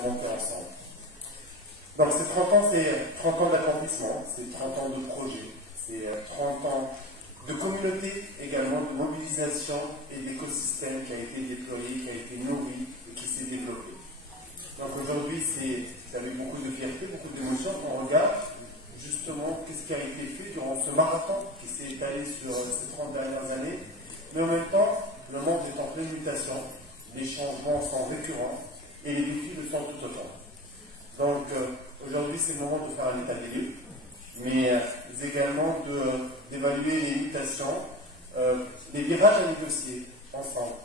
surmonter ensemble. Donc ces 30 ans, c'est 30 ans d'accomplissement, c'est 30 ans de projet, c'est 30 ans de communauté également, de mobilisation et d'écosystème qui a été déployé, qui a été nourri et qui s'est développé. Donc aujourd'hui, c'est avec beaucoup de fierté, beaucoup d'émotion qu'on regarde justement qu'est-ce qui a été fait durant ce marathon qui s'est étalé sur ces 30 dernières années. Mais en même temps, le monde est en pleine mutation, les changements sont récurrents et les défis le sont tout autant. Donc aujourd'hui, c'est le moment de faire un état des lieux, mais également d'évaluer les mutations, les virages à négocier ensemble,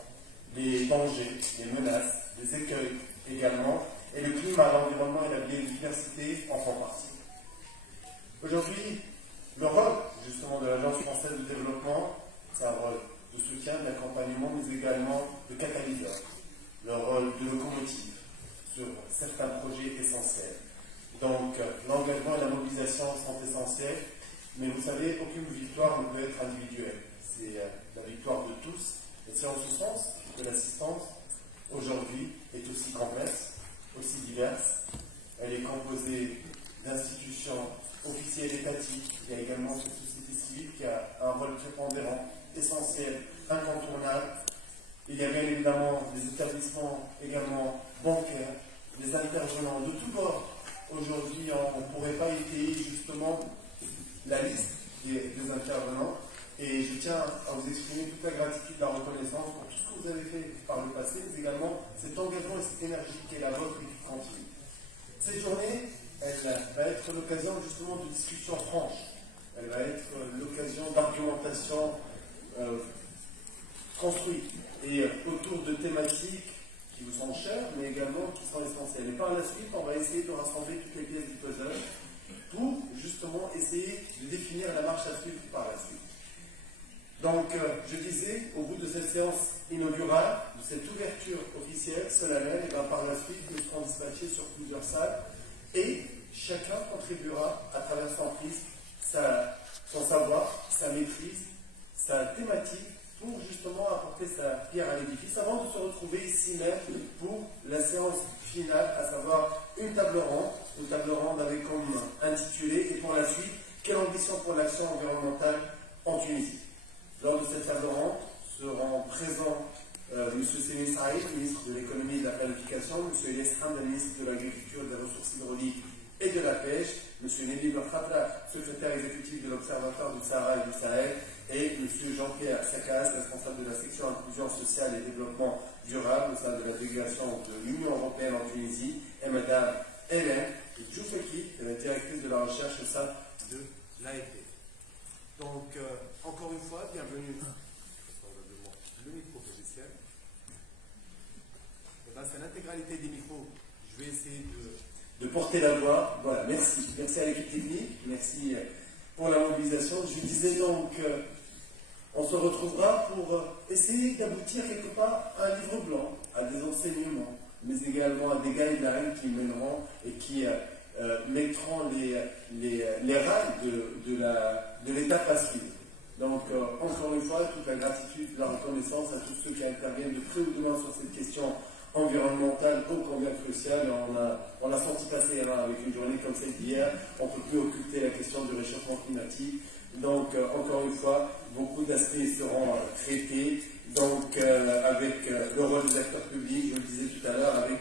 les dangers, les menaces, les écueils également, et le climat, l'environnement et la biodiversité en font partie. Aujourd'hui, le rôle justement de l'Agence française de développement, c'est un rôle de soutien, d'accompagnement, mais également de catalyseur, le rôle de locomotive sur certains projets essentiels. Donc, l'engagement et la mobilisation sont essentiels, mais vous savez, aucune victoire ne peut être individuelle. C'est la victoire de tous. Et c'est en ce sens que l'assistance, aujourd'hui, est aussi complexe, aussi diverse. Elle est composée d'institutions officielles étatiques. Il y a également cette société civile qui a un rôle prépondérant, essentiel, incontournable. Il y a bien évidemment des établissements également bancaires, des intervenants de tous bords. Aujourd'hui, on ne pourrait pas étayer justement la liste des intervenants. Et je tiens à vous exprimer toute la gratitude, la reconnaissance pour tout ce que vous avez fait par le passé, mais également cet engagement et cette énergie qui est la vôtre et qui continue. Cette journée, elle va être l'occasion justement de discussions franches. Elle va être l'occasion d'argumentation construite et autour de thématiques qui vous sont chères, mais également qui sont essentielles. Et par la suite, on va essayer de rassembler toutes les pièces du puzzle pour justement essayer de définir la marche à suivre par la suite. Donc, je disais, au bout de cette séance inaugurale, de cette ouverture officielle, solennelle, et bien par la suite, nous serons dispatchés sur plusieurs salles et chacun contribuera à travers son prisme, son savoir, sa maîtrise, sa thématique pour justement apporter sa pierre à l'édifice avant de se retrouver ici même pour la séance finale, à savoir une table ronde avec comme intitulé et pour la suite, quelle ambition pour l'action environnementale en Tunisie. Lors de cette table ronde seront présents M. Séné Saïd, ministre de l'économie et de la planification, M. Elias Hamd, ministre de l'agriculture, des ressources hydrauliques et de la pêche, M. Nebi Khatra, secrétaire exécutif de l'Observatoire du Sahara et du Sahel, et M. Jean-Pierre Sakas, responsable de la section inclusion sociale et développement durable au sein de la délégation de l'Union européenne en Tunisie, et Mme Hélène Djoufeki, directrice de la recherche au sein de l'AFD. Donc, encore une fois, bienvenue. Le micro logiciel. C'est l'intégralité des micros. Je vais essayer de porter la voix. Voilà, merci. Merci à l'équipe technique. Merci pour la mobilisation. Je disais donc, on se retrouvera pour essayer d'aboutir quelque part à un livre blanc, à des enseignements, mais également à des guidelines qui mèneront et qui mettront les rails de l'étape à suivre. Donc, encore une fois, toute la gratitude, la reconnaissance à tous ceux qui interviennent de près ou de loin sur cette question environnementale ô combien cruciale. On a senti passer avec une journée comme celle d'hier, on ne peut plus occulter la question du réchauffement climatique. Donc, encore une fois, beaucoup d'aspects seront traités. Donc, avec le rôle des acteurs publics, je le disais tout à l'heure, avec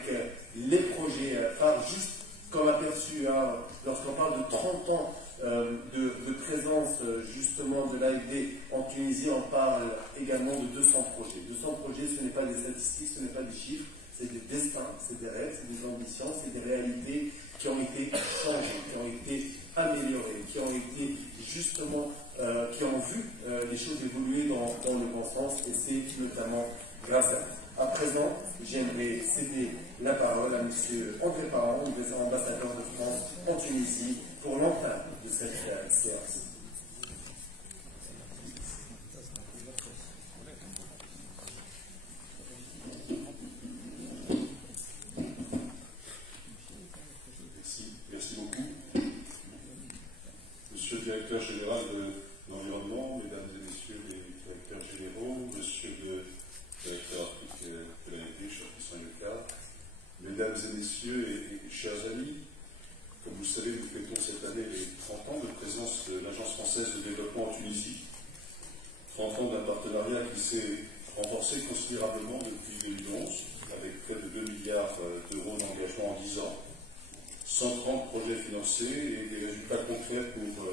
les projets phares, juste comme aperçu, lorsqu'on parle de 30 ans de présence justement de l'AFD en Tunisie, on parle également de 200 projets. 200 projets, ce n'est pas des statistiques, ce n'est pas des chiffres, c'est des destins, c'est des rêves, c'est des ambitions, c'est des réalités qui ont été changées, qui ont été améliorées, qui ont été justement, qui ont vu les choses évoluer dans le bon sens, et c'est notamment grâce à vous. À présent, j'aimerais céder la parole à M. André Parent, ambassadeur de France en Tunisie, pour l'entame de cette séance. Merci beaucoup. Monsieur le directeur général de l'environnement, mesdames et messieurs les directeurs généraux, monsieur le directeur Afrique de l'AFD, cher Christian Yoka, mesdames et messieurs messieurs et chers amis, comme vous le savez, nous fêtons cette année les 30 ans de présence de l'Agence française de développement en Tunisie. 30 ans d'un partenariat qui s'est renforcé considérablement depuis 2011, avec près de 2 milliards d'euros d'engagement en 10 ans, 130 projets financés et des résultats concrets pour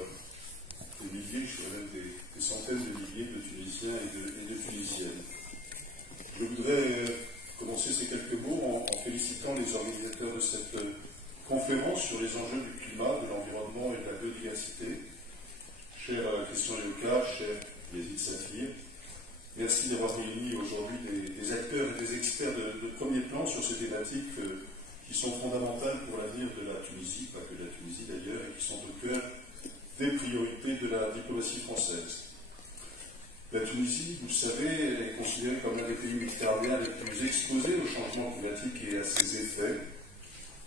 des milliers, je dirais même des centaines de milliers de Tunisiens et de Tunisiennes. Je voudrais commencer ces quelques mots en félicitant les organisateurs de cette conférence sur les enjeux du climat, de l'environnement et de la biodiversité. Cher Christian Léocard, cher Yazid Saphir, merci d'avoir réuni aujourd'hui des acteurs et des experts de premier plan sur ces thématiques qui sont fondamentales pour l'avenir de la Tunisie, pas que de la Tunisie d'ailleurs, et qui sont au cœur des priorités de la diplomatie française. La Tunisie, vous le savez, est considérée comme l'un des pays méditerranéens les plus exposés au changement climatique et à ses effets,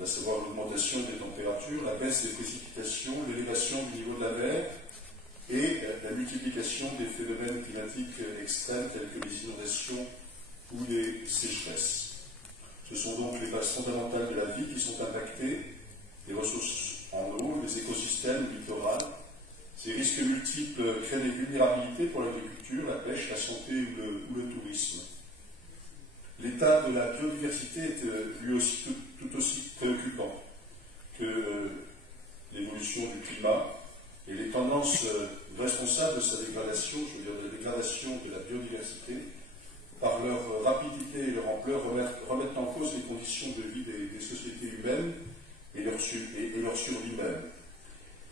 à savoir l'augmentation des températures, la baisse des précipitations, l'élévation du niveau de la mer et la multiplication des phénomènes climatiques extrêmes tels que les inondations ou les sécheresses. Ce sont donc les bases fondamentales de la vie qui sont impactées, les ressources en eau, les écosystèmes, le littoral. Ces risques multiples créent des vulnérabilités pour l'agriculture, la pêche, la santé ou le tourisme. L'état de la biodiversité est lui aussi tout aussi préoccupant que l'évolution du climat et les tendances responsables de sa dégradation, je veux dire de la dégradation de la biodiversité, par leur rapidité et leur ampleur, remettent en cause les conditions de vie des sociétés humaines et leur survie même.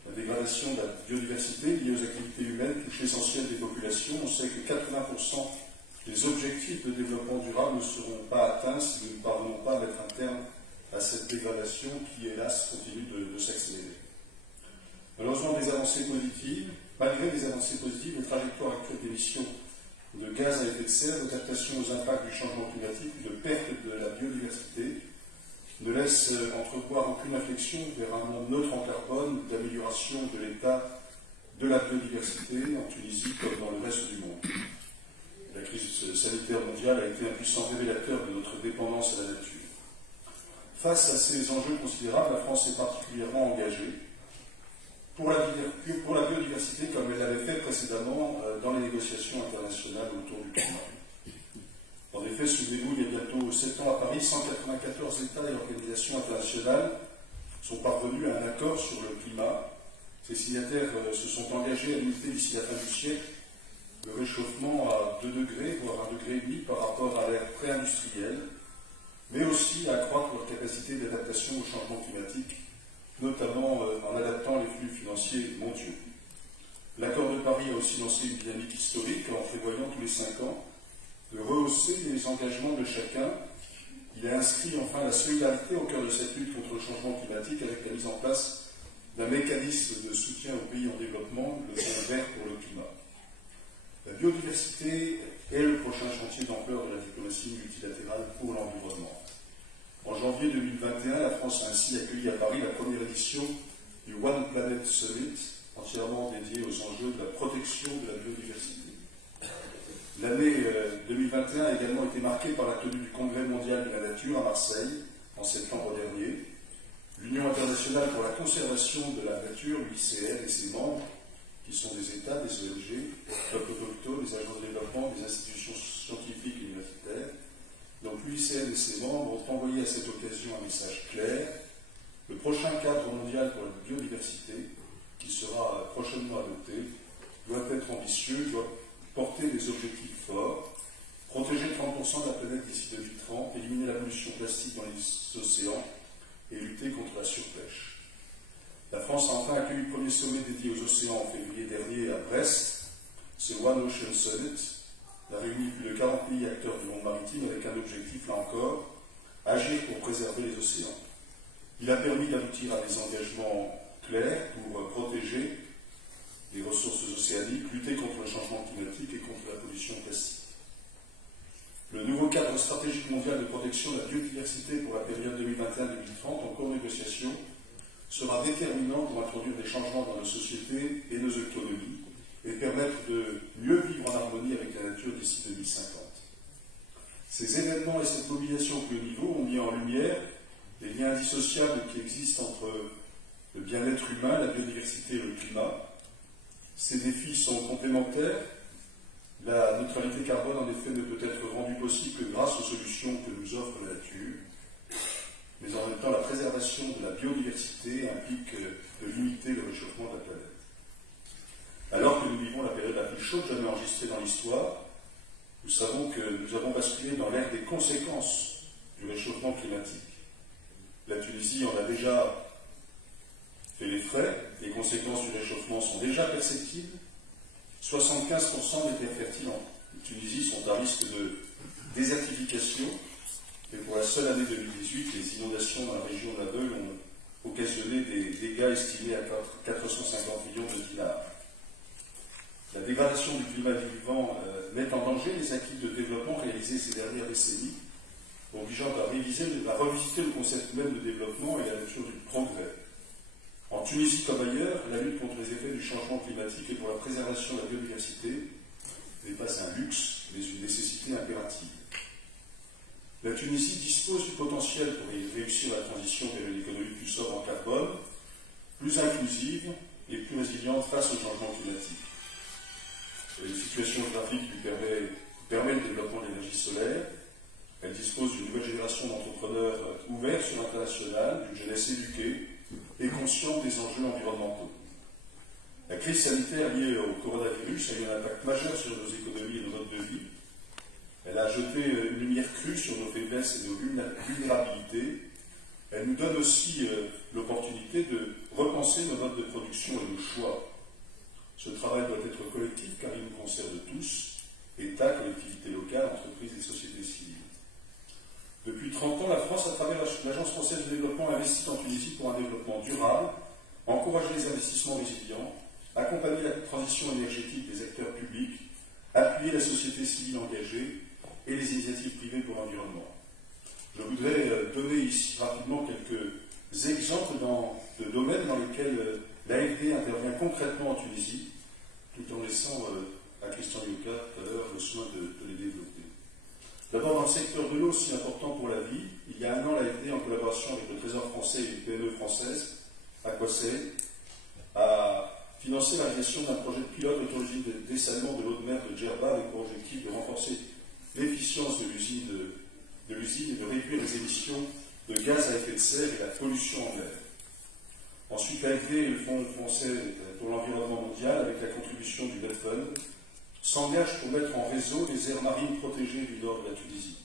La dégradation de la biodiversité liée aux activités humaines touche l'essentiel des populations. On sait que 80% des objectifs de développement durable ne seront pas atteints si nous ne parvenons pas à mettre un terme à cette dégradation qui, hélas, continue de s'accélérer. Malheureusement, malgré des avancées positives, les trajectoires actuelles d'émissions de gaz à effet de serre, d'adaptation aux impacts du changement climatique ou de perte de la biodiversité ne laissent entrevoir aucune inflexion vers un monde neutre en carbone, d'amélioration de l'état de la biodiversité en Tunisie comme dans le reste du monde. La crise sanitaire mondiale a été un puissant révélateur de notre dépendance à la nature. Face à ces enjeux considérables, la France est particulièrement engagée pour la biodiversité comme elle l'avait fait précédemment dans les négociations internationales autour du climat. En effet, souvenez-vous, il y a bientôt 7 ans à Paris, 194 États et organisations internationales sont parvenus à un accord sur le climat. Ces signataires se sont engagés à limiter d'ici la fin du siècle le réchauffement à 2 degrés, voire 1,5 degré par rapport à l'ère pré-industrielle, mais aussi à accroître leur capacité d'adaptation au changement climatique, notamment en adaptant les flux financiers mondiaux. L'accord de Paris a aussi lancé une dynamique historique en prévoyant tous les 5 ans de rehausser les engagements de chacun. Il a inscrit enfin la solidarité au cœur de cette lutte contre le changement climatique avec la mise en place d'un mécanisme de soutien aux pays en développement, le Fonds vert pour le climat. La biodiversité est le prochain chantier d'ampleur de la diplomatie multilatérale pour l'environnement. En janvier 2021, la France a ainsi accueilli à Paris la première édition du One Planet Summit, entièrement dédié aux enjeux de la protection de la biodiversité. L'année 2021 a également été marquée par la tenue du Congrès mondial de la nature à Marseille, en septembre dernier. L'Union internationale pour la conservation de la nature, l'UICN, et ses membres, qui sont des États, des ONG, peuples autochtones, des agences de développement, des institutions scientifiques et universitaires. Donc l'UICN et ses membres ont envoyé à cette occasion un message clair. Le prochain cadre mondial pour la biodiversité, qui sera prochainement adopté, doit être ambitieux, doit porter des objectifs forts, protéger 30% de la planète d'ici 2030, éliminer la pollution plastique dans les océans et lutter contre la surpêche. La France a enfin accueilli le premier sommet dédié aux océans en février dernier à Brest. Ce One Ocean Summit a réuni plus de 40 pays acteurs du monde maritime avec un objectif, là encore, agir pour préserver les océans. Il a permis d'aboutir à des engagements clairs pour protéger les ressources océaniques, lutter contre le changement climatique et contre la pollution plastique. Le nouveau cadre stratégique mondial de protection de la biodiversité pour la période 2021-2030, en cours de négociation, sera déterminant pour introduire des changements dans nos sociétés et nos économies et permettre de mieux vivre en harmonie avec la nature d'ici 2050. Ces événements et cette mobilisation au plus haut niveau ont mis en lumière les liens indissociables qui existent entre le bien-être humain, la biodiversité et le climat. Ces défis sont complémentaires. La neutralité carbone, en effet, ne peut être rendue possible que grâce aux solutions que nous offre la nature. Mais en même temps, la préservation de la biodiversité implique de limiter le réchauffement de la planète. Alors que nous vivons la période la plus chaude jamais enregistrée dans l'histoire, nous savons que nous avons basculé dans l'ère des conséquences du réchauffement climatique. La Tunisie en a déjà fait les frais, les conséquences du réchauffement sont déjà perceptibles. 75% des terres fertiles en Tunisie sont à risque de désertification. Et pour la seule année 2018, les inondations dans la région d'Aveuil ont occasionné des dégâts estimés à 450 millions de dinars. La dégradation du climat vivant met en danger les acquis de développement réalisés ces dernières décennies, obligeant à revisiter le concept même de développement et la nature du progrès. En Tunisie comme ailleurs, la lutte contre les effets du changement climatique et pour la préservation de la biodiversité n'est pas un luxe, mais une nécessité impérative. La Tunisie dispose du potentiel pour réussir la transition vers une économie plus sobre en carbone, plus inclusive et plus résiliente face au changement climatique. Une situation géographique lui permet le développement de l'énergie solaire. Elle dispose d'une nouvelle génération d'entrepreneurs ouverts sur l'international, d'une jeunesse éduquée et consciente des enjeux environnementaux. La crise sanitaire liée au coronavirus a eu un impact majeur sur nos économies et nos modes de vie. Elle a jeté une lumière crue sur nos faiblesses et nos vulnérabilités. Elle nous donne aussi l'opportunité de repenser nos modes de production et nos choix. Ce travail doit être collectif car il nous concerne tous, État, collectivités locales, entreprises et sociétés civiles. Depuis 30 ans, la France, à travers l'Agence française de développement, investit en Tunisie pour un développement durable, encourager les investissements résilients, accompagner la transition énergétique des acteurs publics, appuyer la société civile engagée et les initiatives privées pour l'environnement. Je voudrais donner ici rapidement quelques exemples de domaines dans lesquels l'AFD intervient concrètement en Tunisie, tout en laissant à Christian Yoka tout à l'heure le soin de les développer. D'abord, dans le secteur de l'eau, si important pour la vie, il y a un an, l'AFD, en collaboration avec le Trésor français et les PME françaises, Aquacel, a financé la réalisation d'un projet de pilote autorisé de dessalement de l'eau de mer de Djerba avec pour objectif de renforcer l'efficience de l'usine et de réduire les émissions de gaz à effet de serre et la pollution en mer. Ensuite, l'AFD et le Fonds français pour l'environnement mondial, avec la contribution du Medfund, s'engagent pour mettre en réseau les aires marines protégées du nord de la Tunisie.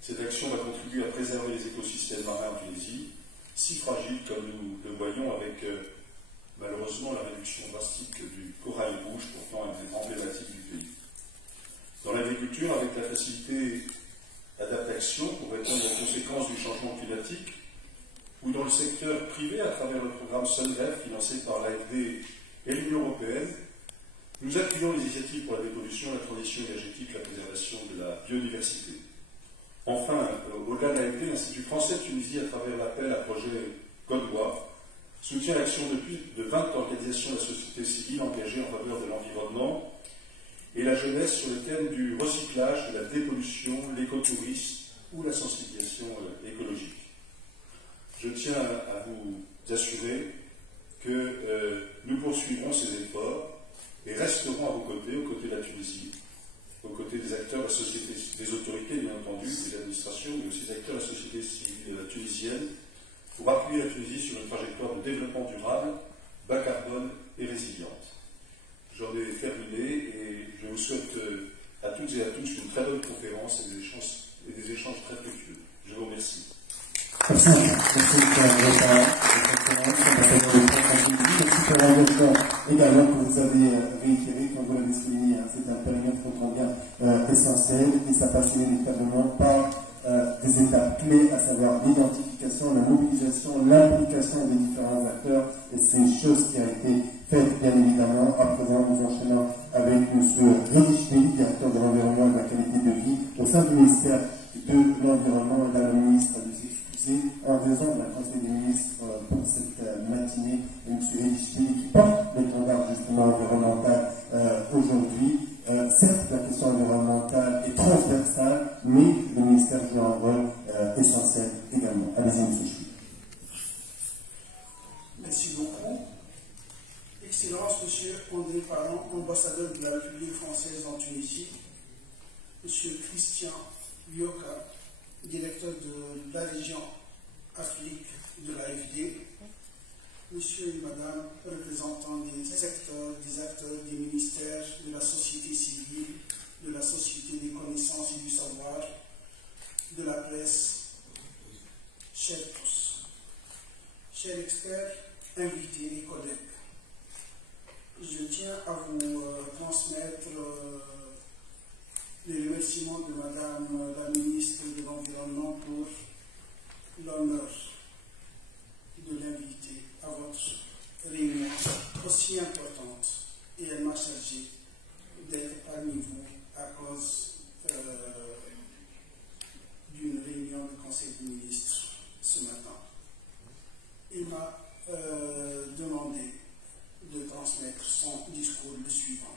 Cette action va contribuer à préserver les écosystèmes marins en Tunisie, si fragiles comme nous le voyons avec malheureusement la réduction drastique du corail rouge, pourtant emblématique du pays. Dans l'agriculture, avec la facilité d'adaptation pour répondre aux conséquences du changement climatique, ou dans le secteur privé à travers le programme SUNREF financé par l'AFD et l'Union européenne, nous appuyons les initiatives pour la dépollution, la transition énergétique, la préservation de la biodiversité. Enfin, au-delà de l'AFD, l'Institut français de Tunisie, à travers l'appel à projet Godwa, soutient l'action de plus de 20 organisations de la société civile engagées en faveur de l'environnement et la jeunesse sur le thème du recyclage, de la dépollution, l'écotourisme ou la sensibilisation écologique. Je tiens à vous assurer que nous poursuivrons ces efforts et resteront à vos côtés, aux côtés de la Tunisie, aux côtés des acteurs de la société, des autorités bien entendu, des administrations, mais aussi des acteurs de la société civile tunisienne, pour appuyer la Tunisie sur une trajectoire de développement durable, bas carbone et résiliente. J'en ai terminé et je vous souhaite à toutes et à tous une très bonne conférence et des échanges très fructueux. Je vous remercie. Merci pour l'engagement également que vous avez réitéré, comme vous l'avez souligné, c'est un périmètre qu'on bien essentiel et ça passe inévitablement par des étapes clés, à savoir l'identification, la mobilisation, l'implication des différents acteurs et c'est une chose qui a été faite bien évidemment. À présent, nous enchaînons avec M. Rédicheli, directeur de l'environnement et de la qualité de vie au sein du ministère de l'Environnement et de la ministre de s'excuser en raison de la Conseil des ministres pour cette matinée. M. Rédicheli qui porte l'étendard justement environnemental aujourd'hui. Certes, la question environnementale est transversale, mais le ministère joue un rôle essentiel également. Allez-y, M. Chou. Parent, ambassadeur de la République française en Tunisie, M. Christian Bioka, directeur de la région Afrique de l'AFD, Monsieur et Madame, représentants des secteurs, des acteurs, des ministères, de la société civile, de la société des connaissances et du savoir, de la presse, chers tous, chers experts, invités et collègues, je tiens à vous transmettre les remerciements de Madame la ministre de l'Environnement pour l'honneur de l'inviter à votre réunion aussi importante, et elle m'a chargé d'être parmi vous à cause d'une réunion du Conseil des ministres ce matin. Il m'a demandé de transmettre son discours le suivant.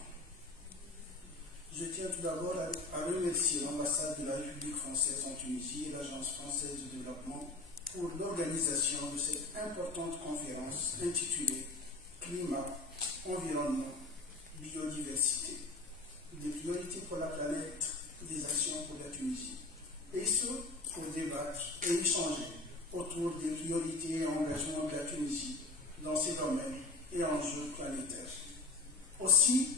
Je tiens tout d'abord à remercier l'ambassade de la République française en Tunisie et l'Agence française de développement pour l'organisation de cette importante conférence intitulée Climat, environnement, biodiversité, des priorités pour la planète, des actions pour la Tunisie. Et ce, pour débattre et échanger autour des priorités et engagements de la Tunisie dans ces domaines et enjeux planétaires. Aussi,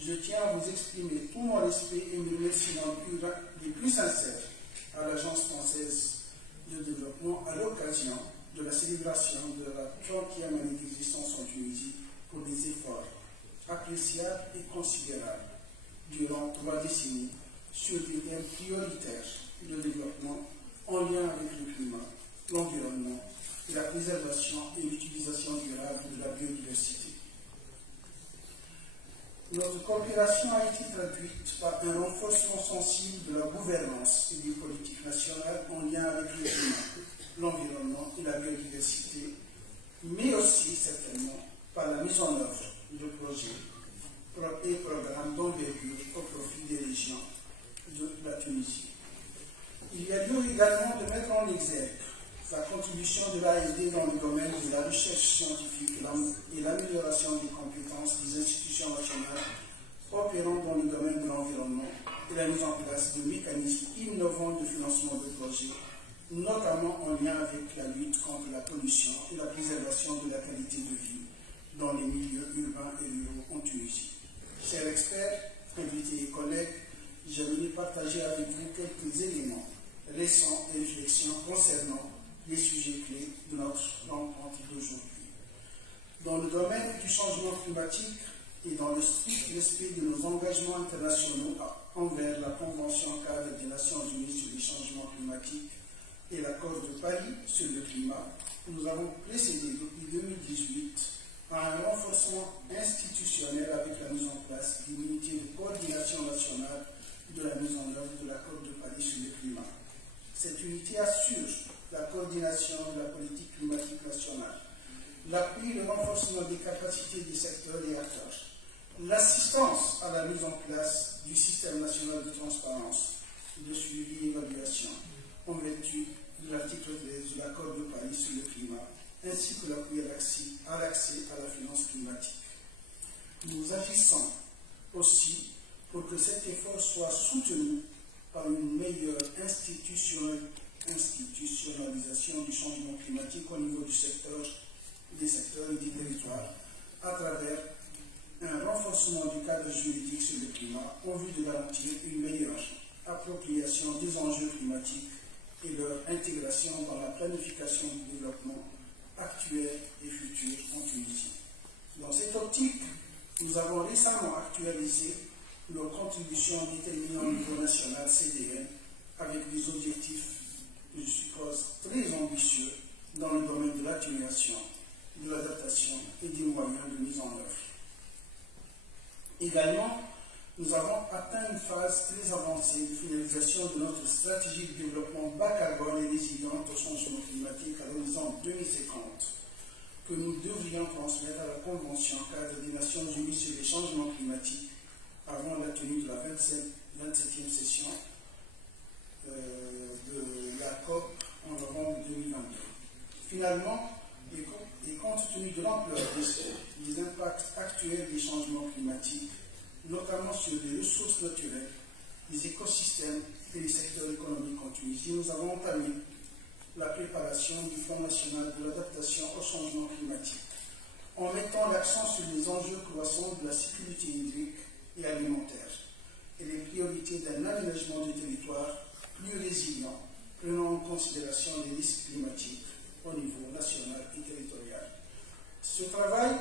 je tiens à vous exprimer tout mon respect et mes remerciements les plus sincères à l'Agence française de développement à l'occasion de la célébration de la 30e année d'existence en Tunisie pour des efforts appréciables et considérables durant 3 décennies sur des thèmes prioritaires de développement en lien avec le climat, l'environnement et la préservation et l'utilisation durable de la biodiversité. Notre coopération a été traduite par un renforcement sensible de la gouvernance et des politiques nationales en lien avec le climat, l'environnement et la biodiversité, mais aussi certainement par la mise en œuvre de projets et programmes d'envergure au profit des régions de la Tunisie. Il y a lieu également de mettre en exergue la contribution de l'AFD dans le domaine de la recherche scientifique et l'amélioration des compétences des institutions nationales opérant dans le domaine de l'environnement et la mise en place de mécanismes innovants de financement de projets, notamment en lien avec la lutte contre la pollution et la préservation de la qualité de vie dans les milieux urbains et ruraux en Tunisie. Chers experts, invités et collègues, j'aimerais partager avec vous quelques éléments récents et réflexions concernant les sujets clés de notre rencontre d'aujourd'hui. Dans le domaine du changement climatique et dans le strict respect de nos engagements internationaux envers la Convention cadre des Nations Unies sur les changements climatiques et l'accord de Paris sur le climat, nous avons procédé depuis 2018 à un renforcement institutionnel avec la mise en place d'une unité de coordination nationale de la mise en œuvre de l'accord de Paris sur le climat. Cette unité assure la coordination de la politique climatique nationale, l'appui et le renforcement des capacités des secteurs et acteurs, l'assistance à la mise en place du système national de transparence, de suivi et évaluation, en vertu de l'article 13 de l'accord de Paris sur le climat, ainsi que l'appui à l'accès à la finance climatique. Nous agissons aussi pour que cet effort soit soutenu par une meilleure institutionnalisation du changement climatique au niveau des secteurs et des territoires, à travers un renforcement du cadre juridique sur le climat en vue de garantir une meilleure appropriation des enjeux climatiques et leur intégration dans la planification du développement actuel et futur en Tunisie. Dans cette optique, nous avons récemment actualisé nos contributions déterminées au niveau national CDN avec des objectifs, je suppose, très ambitieux dans le domaine de l'atténuation, de l'adaptation et des moyens de mise en œuvre. Également, nous avons atteint une phase très avancée de finalisation de notre stratégie de développement bas carbone et résiliente au changement climatique à l'horizon 2050, que nous devrions transmettre à la Convention cadre des Nations Unies sur les changements climatiques avant la tenue de la 27e session de la COP en novembre 2022. Finalement, Et compte tenu de l'ampleur des impacts actuels des changements climatiques, notamment sur les ressources naturelles, les écosystèmes et les secteurs économiques en Tunisie, nous avons entamé la préparation du Fonds national de l'adaptation au changement climatique, en mettant l'accent sur les enjeux croissants de la sécurité hydrique et alimentaire et les priorités d'un aménagement du territoire plus résilient, prenant en considération les risques climatiques au niveau national et territorial. Ce travail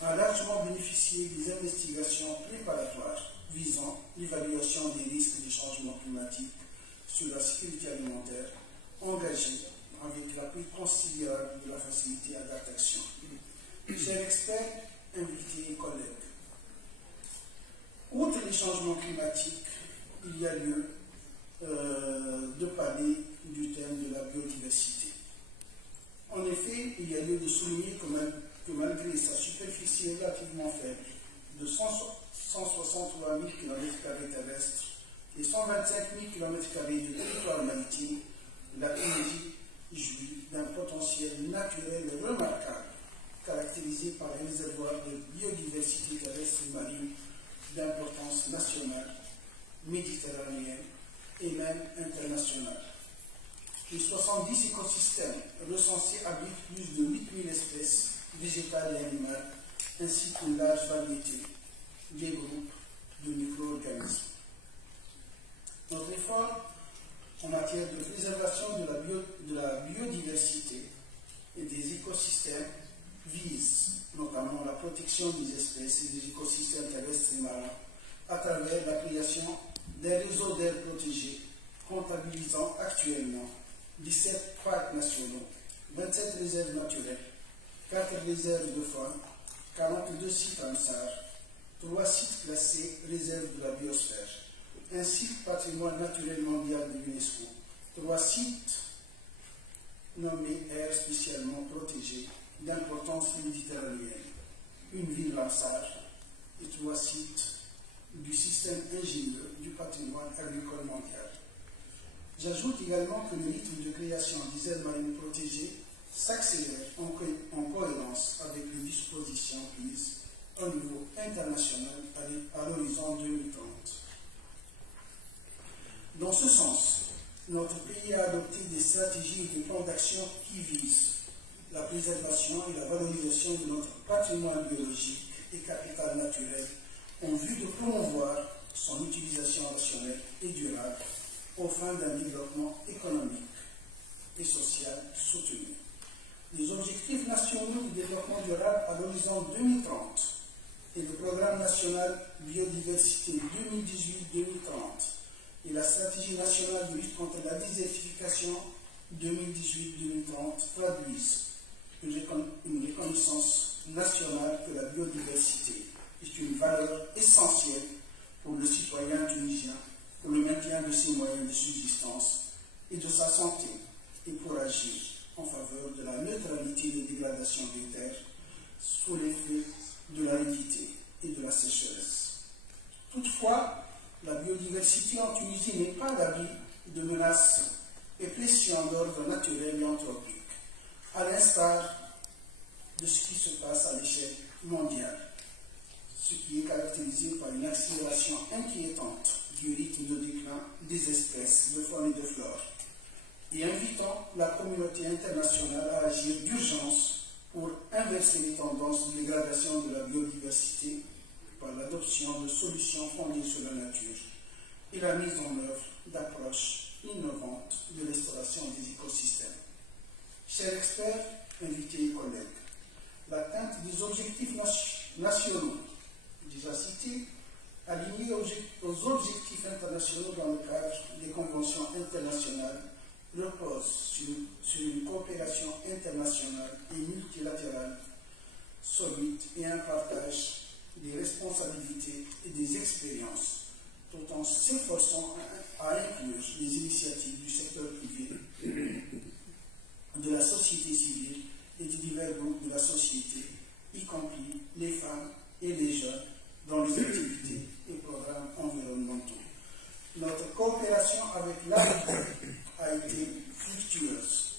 a largement bénéficié des investigations préparatoires visant l'évaluation des risques du changement climatique sur la sécurité alimentaire, engagées avec l'appui considérable de la facilité d'adaptation. Chers experts, invités et collègues, outre les changements climatiques, il y a lieu de parler du thème de la biodiversité. En effet, il y a lieu de souligner que malgré sa superficie relativement faible de 163 000 km² terrestres et 125 000 km² de territoire maritime, la Tunisie jouit d'un potentiel naturel remarquable, caractérisé par un réservoir de biodiversité terrestre et marine d'importance nationale, méditerranéenne et même internationale. Les 70 écosystèmes recensés abritent plus de 8000 espèces végétales et animales, ainsi qu'une large variété des groupes de micro-organismes. Notre effort en matière de préservation de la biodiversité et des écosystèmes vise notamment la protection des espèces et des écosystèmes terrestres et marins à travers la création d'un réseau d'aires protégées comptabilisant actuellement 17 parcs nationaux, 27 réserves naturelles, 4 réserves de faune, 42 sites Ramsar, 3 sites classés réserves de la biosphère, un site patrimoine naturel mondial de l'UNESCO, 3 sites nommés aires spécialement protégées d'importance méditerranéenne, une ville Ramsar et 3 sites du système ingénieux du patrimoine agricole mondial. J'ajoute également que le rythme de création des aires marines protégées s'accélère en cohérence avec les dispositions prises au niveau international à l'horizon 2030. Dans ce sens, notre pays a adopté des stratégies et des plans d'action qui visent la préservation et la valorisation de notre patrimoine biologique et capital naturel en vue de promouvoir son utilisation rationnelle et durable aux fins d'un développement économique et social soutenu. Les objectifs nationaux du développement durable à l'horizon 2030 et le programme national biodiversité 2018-2030 et la stratégie nationale de lutte contre la désertification 2018-2030 traduisent une reconnaissance nationale que la biodiversité est une valeur essentielle pour le citoyen tunisien, pour le maintien de ses moyens de subsistance et de sa santé, et pour agir en faveur de la neutralité des dégradations des terres sous l'effet de l'aridité et de la sécheresse. Toutefois, la biodiversité en Tunisie n'est pas l'abri de menaces et pressions d'ordre naturel et anthropique, à l'instar de ce qui se passe à l'échelle mondiale, ce qui est caractérisé par une accélération inquiétante du rythme de déclin des espèces de faune et de flore, et invitant la communauté internationale à agir d'urgence pour inverser les tendances de dégradation de la biodiversité par l'adoption de solutions fondées sur la nature et la mise en œuvre d'approches innovantes de restauration des écosystèmes. Chers experts, invités et collègues, l'atteinte des objectifs nationaux, déjà cités, alignés aux objectifs internationaux dans le cadre des conventions internationales, repose sur une coopération internationale et multilatérale solide et un partage des responsabilités et des expériences, tout en s'efforçant à inclure les initiatives du secteur privé, de la société civile et des divers groupes de la société, y compris les femmes et les jeunes, dans les activités et programmes environnementaux. Notre coopération avec l'AFD a été fructueuse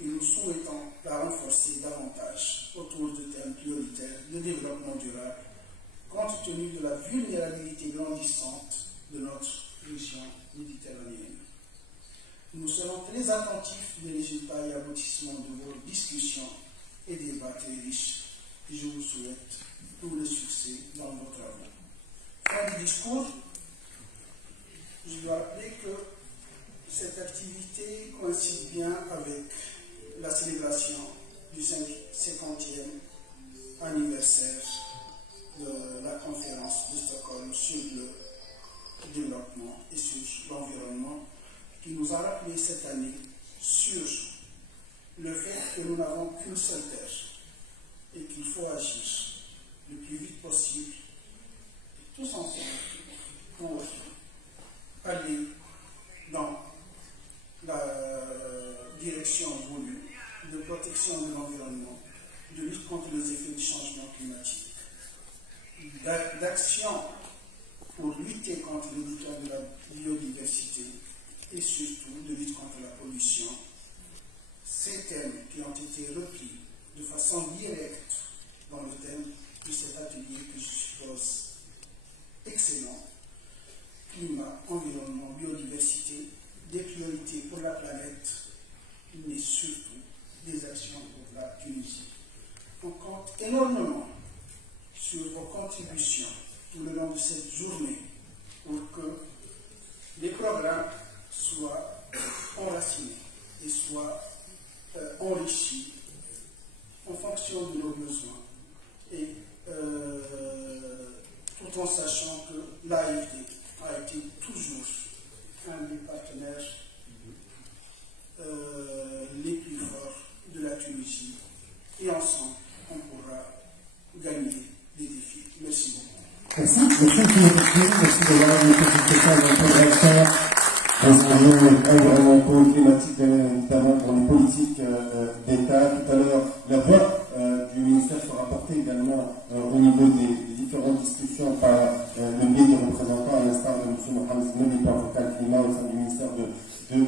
et nous souhaitons la renforcer davantage autour de thèmes prioritaires de développement durable, compte tenu de la vulnérabilité grandissante de notre région méditerranéenne. Nous serons très attentifs des résultats et aboutissements de vos discussions et débats très riches, et je vous souhaite tout le succès dans vos travaux. Fin du discours, je dois rappeler que cette activité coïncide bien avec la célébration du 50e anniversaire de la conférence de Stockholm sur le développement et sur l'environnement, qui nous a rappelé cette année sur le fait que nous n'avons qu'une seule terre et qu'il faut agir le plus vite possible et tous ensemble pour aller dans la direction voulue de protection de l'environnement, de lutte contre les effets du changement climatique, d'action pour lutter contre le déclin de la biodiversité et surtout de lutte contre la pollution. Ces thèmes qui ont été repris de façon directe dans le thème de cet atelier que je suppose excellent: climat, environnement, biodiversité, des priorités pour la planète, mais surtout des actions pour la Tunisie. On compte énormément sur vos contributions tout le long de cette journée pour que les programmes soient enracinés et soient enrichis en fonction de nos besoins et tout en sachant que l'AFD a été toujours un des partenaires les plus forts de la Tunisie, et ensemble on pourra gagner les défis. Merci beaucoup. Merci. Merci d'avoir une petite question d'intégration dans un monde environnemental, climatique, notamment dans les politiques d'État. Tout à l'heure, la voix du ministère sera portée également au niveau des différentes discussions par le biais des représentants, à l'instar de M. Mohamed Znouni, porte-parole climat au sein du ministère de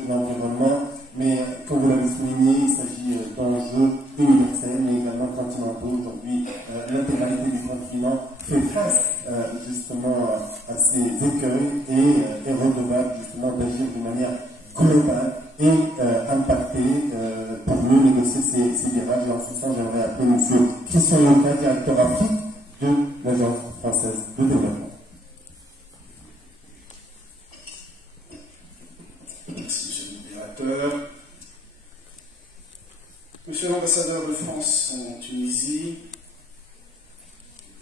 l'Environnement. Mais comme vous l'avez souligné, il s'agit d'enjeux universels, mais également continentaux. Aujourd'hui, l'intégralité du continent fait face justement à ces écueils et est redevable justement d'agir de manière globale et impactée pour mieux négocier ces virages. Et en ce sens, j'aimerais appeler M. Christian Leca, directeur Afrique de l'Agence française de développement. Merci, monsieur le modérateur. Monsieur l'ambassadeur de France en Tunisie,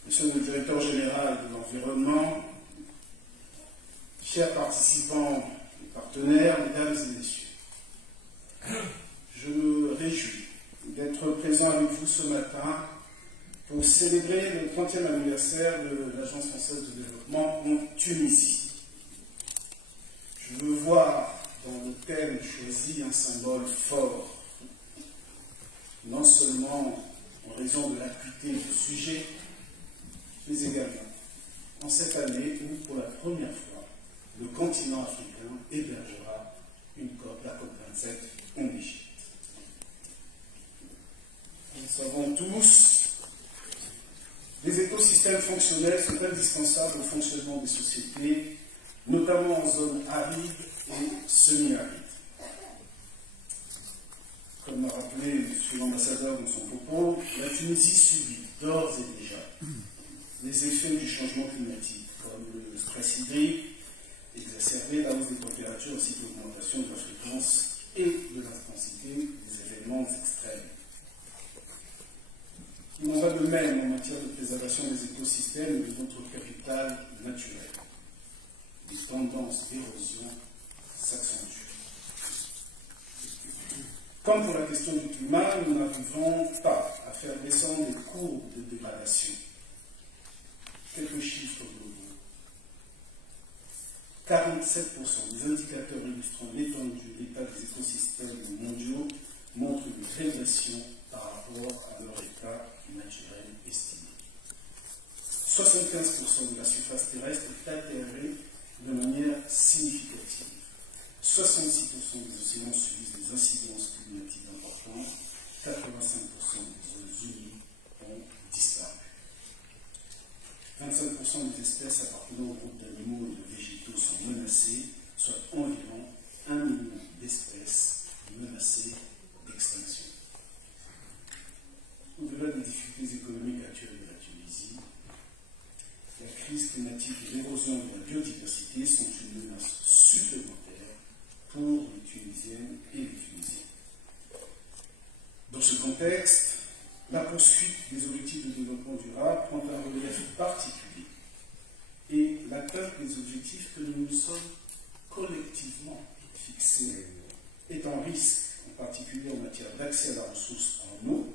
monsieur le directeur général de l'environnement, chers participants et partenaires, mesdames et messieurs, je me réjouis d'être présent avec vous ce matin pour célébrer le 30e anniversaire de l'Agence française de développement en Tunisie. Je veux voir dans le thème choisi un symbole fort, non seulement en raison de l'acuité du sujet, mais également en cette année où, pour la première fois, le continent africain hébergera une COP, la COP27, en Égypte. Nous le savons tous, les écosystèmes fonctionnels sont indispensables au fonctionnement des sociétés, notamment en zones arides et semi-arides. Comme l'a rappelé M. l'ambassadeur dans son propos, la Tunisie subit d'ores et déjà les effets du changement climatique, comme le stress hydrique exacerbé, la hausse des températures ainsi que l'augmentation de la fréquence et de l'intensité des événements extrêmes. Il en va de même en matière de préservation des écosystèmes et de notre capital naturel. Les tendances d'érosion s'accentuent. Comme pour la question du climat, nous n'arrivons pas à faire descendre les courbes de dégradation. Quelques chiffres globaux. 47% des indicateurs illustrant l'étendue de l'état des écosystèmes mondiaux montrent une régression par rapport à leur état naturel estimé. 75% de la surface terrestre est altérée de manière significative. 66% des océans subissent des incidences climatiques importantes, 85% des zones humides ont disparu. 25% des espèces appartenant au groupe d'animaux et de végétaux sont menacées, soit environ 1 million d'espèces menacées d'extinction. Au-delà des difficultés économiques actuelles de la Tunisie, la crise climatique et l'érosion de la biodiversité sont une menace supplémentaire pour les Tunisiennes et les Tunisiens. Dans ce contexte, la poursuite des objectifs de développement durable prend un relief particulier et l'atteinte des objectifs que nous nous sommes collectivement fixés est en risque, en particulier en matière d'accès à la ressource en eau,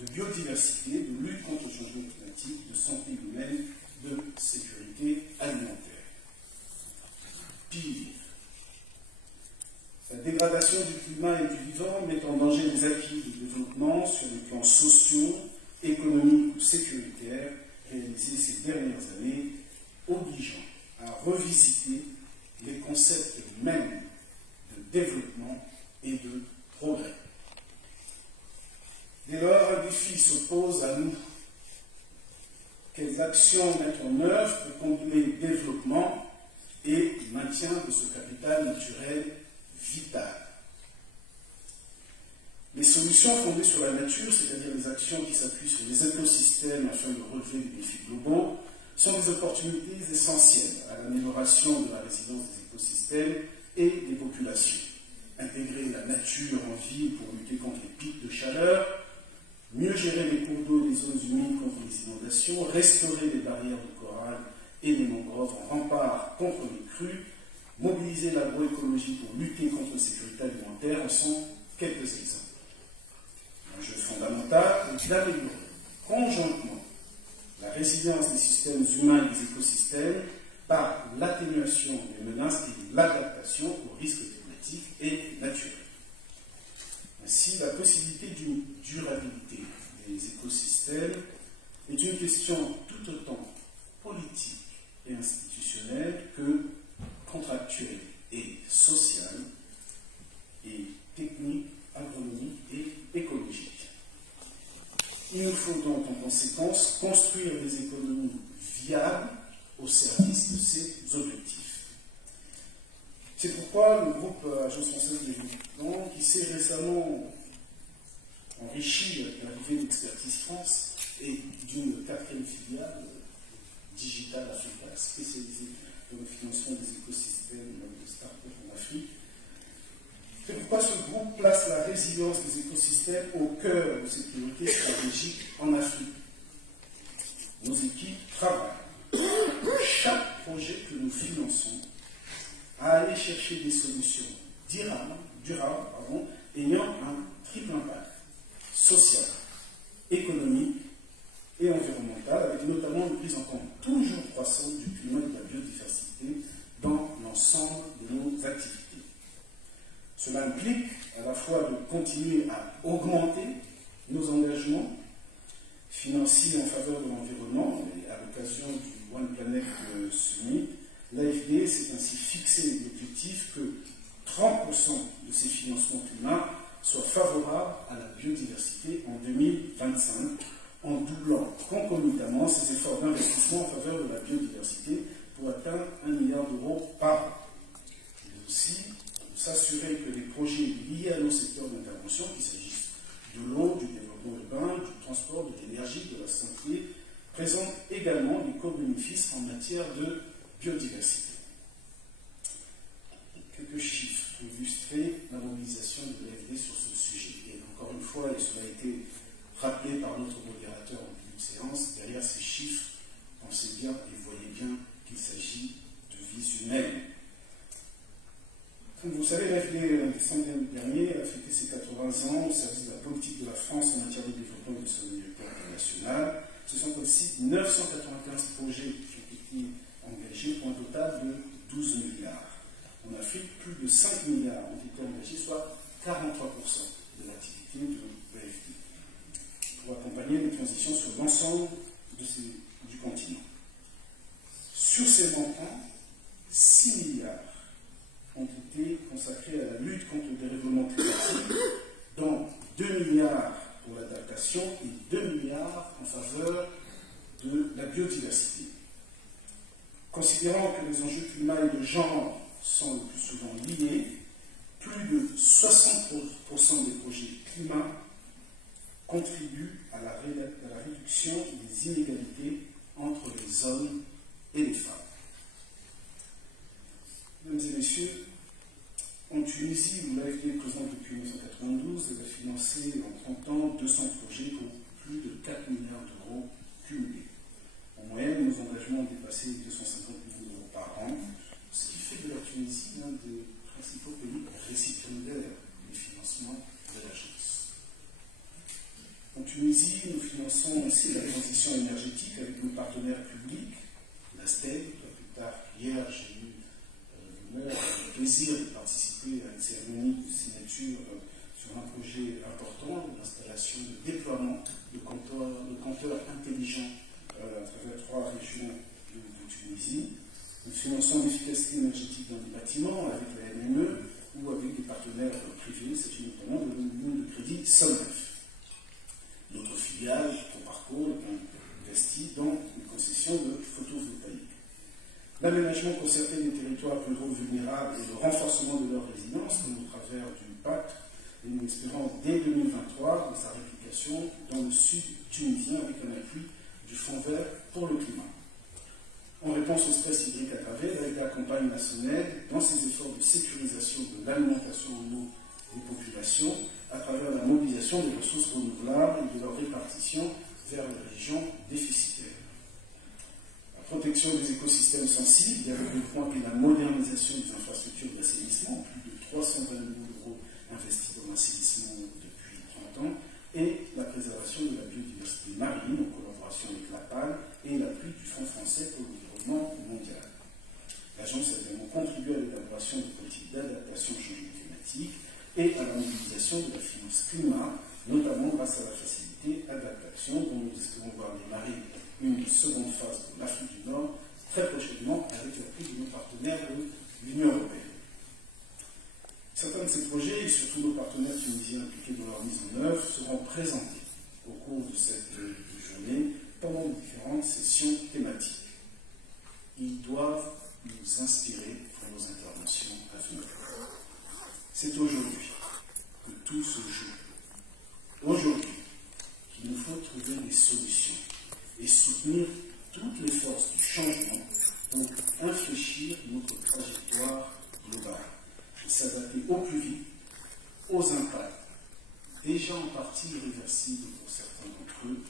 de biodiversité, de lutte contre le changement climatique, de santé humaine, de sécurité alimentaire. Pire, la dégradation du climat et du vivant met en danger les acquis de développement sur les plans sociaux, économiques ou sécuritaires réalisés ces dernières années, obligeant à revisiter les concepts mêmes de développement et de progrès. Dès lors, un défi se pose à nous. Quelles actions mettre en œuvre pour combiner développement et maintien de ce capital naturel vital? Les solutions fondées sur la nature, c'est-à-dire les actions qui s'appuient sur les écosystèmes afin de relever les défis globaux, sont des opportunités essentielles à l'amélioration de la résilience des écosystèmes et des populations. Intégrer la nature en ville pour lutter contre les pics de chaleur, mieux gérer les cours d'eau et les zones humides contre les inondations, restaurer les barrières de corail et les mangroves en rempart contre les crues, mobiliser l'agroécologie pour lutter contre la sécurité alimentaire en sont quelques exemples. L'enjeu fondamental est d'améliorer conjointement la résilience des systèmes humains et des écosystèmes par l'atténuation des menaces et l'adaptation aux risques climatiques et naturels. Ainsi, la possibilité d'une durabilité des écosystèmes est une question tout autant politique et institutionnelle que contractuelle et sociale, et technique, agronomique et écologique. Il nous faut donc en conséquence construire des économies viables au service de ces objectifs. C'est pourquoi le groupe Agence française de développement, qui s'est récemment enrichi avec l'arrivée d'Expertise France et d'une 4e filiale, Digital Africa, spécialisée dans le financement des écosystèmes de start-up en Afrique. C'est pourquoi ce groupe place la résilience des écosystèmes au cœur de ses priorités stratégiques en Afrique. Nos équipes travaillent chaque projet que nous finançons à aller chercher des solutions durables, ayant un triple impact social, économique et environnemental, avec notamment une prise en compte toujours croissante du climat et de la biodiversité dans l'ensemble de nos activités. Cela implique à la fois de continuer à augmenter nos engagements financiers en faveur de l'environnement, et à l'occasion du One Planet Summit, l'AFD s'est ainsi fixé l'objectif que 30% de ces financements climat soient favorables à la biodiversité en 2025, en doublant concomitamment ses efforts d'investissement en faveur de la biodiversité pour atteindre 1 milliard d'euros par an. Mais aussi, s'assurer que les projets liés à nos secteurs d'intervention, qu'il s'agisse de l'eau, du développement urbain, du transport, de l'énergie, de la santé, présentent également des co-bénéfices en matière de biodiversité. Quelques chiffres pour illustrer la mobilisation de l'AFD sur ce sujet. Et encore une fois, et cela a été rappelé par notre modérateur en début de séance, derrière ces chiffres, pensez bien et voyez bien qu'il s'agit de vies humaines. Comme vous le savez, l'AFD, en décembre dernier, a fêté ses 80 ans au service de la politique de la France en matière de développement et de solidarité internationale. Ce sont aussi 995 projets qui ont été engagés pour un total de 12 milliards. En Afrique, plus de 5 milliards ont été engagés, soit 43% de l'activité de l'AFD, pour accompagner les transitions sur l'ensemble du continent. Sur ces montants, 6 milliards ont été d'adaptation et 2 milliards en faveur de la biodiversité. Considérant que les enjeux climat et de genre sont le plus souvent liés, plus de 60% des projets climat contribuent à la réduction des inégalités entre les hommes et les femmes. Mesdames et messieurs, en Tunisie, où l'AFD est présente depuis 1992, elle a financé en 30 ans 200 projets pour plus de 4 milliards d'euros cumulés. En moyenne, nos engagements ont dépassé 250 millions d'euros par an, ce qui fait de la Tunisie l'un des principaux pays récipiendaires du financement de l'agence. En Tunisie, nous finançons aussi la transition énergétique avec nos partenaires publics, la STED. Plus tard, hier, j'ai eu le plaisir de participer à une cérémonie de signature sur un projet important, l'installation de déploiement de compteurs intelligents à travers 3 régions de Tunisie. Nous finançons l'efficacité énergétique dans les bâtiments avec la MNE ou avec des partenaires privés, c'est notamment de ligne de crédit Solnef. Notre filiale, Proparco, est investie dans une concession de photovoltaïque. L'aménagement concerté des territoires ruraux vulnérables et le renforcement de leur résilience, comme au travers du pacte, et nous espérons dès 2023 dans sa réplication dans le sud tunisien avec un appui du Fonds vert pour le climat. En réponse au stress hydrique aggravé, l'AFD accompagne la SONED dans ses efforts de sécurisation de l'alimentation en eau des populations à travers la mobilisation des ressources renouvelables et de leur répartition vers les régions déficitaires. La protection des écosystèmes sensibles, le développement et la modernisation des infrastructures d'assainissement, plus de 320 millions d'euros investis dans l'assainissement depuis 30 ans, et la préservation de la biodiversité marine en collaboration avec la PAL et l'appui du Fonds français pour l'environnement mondial. L'agence a également contribué à l'élaboration de politiques d'adaptation au changement climatique et à la mobilisation de la finance climat, notamment grâce à la facilité adaptation dont nous espérons voir démarrer une seconde phase pour l'Afrique du Nord très prochainement avec l'appui de nos partenaires de l'Union européenne. Certains de ces projets, et surtout nos partenaires tunisiens impliqués dans leur mise en œuvre, seront présentés au cours de cette journée pendant différentes sessions thématiques. Ils doivent nous inspirer pour nos interventions à venir. C'est aujourd'hui que tout se joue. Aujourd'hui qu'il nous faut trouver des solutions et soutenir toutes les forces du changement pour infléchir notre trajectoire globale et s'adapter au plus vite aux impacts, déjà en partie irréversibles pour certains d'entre eux,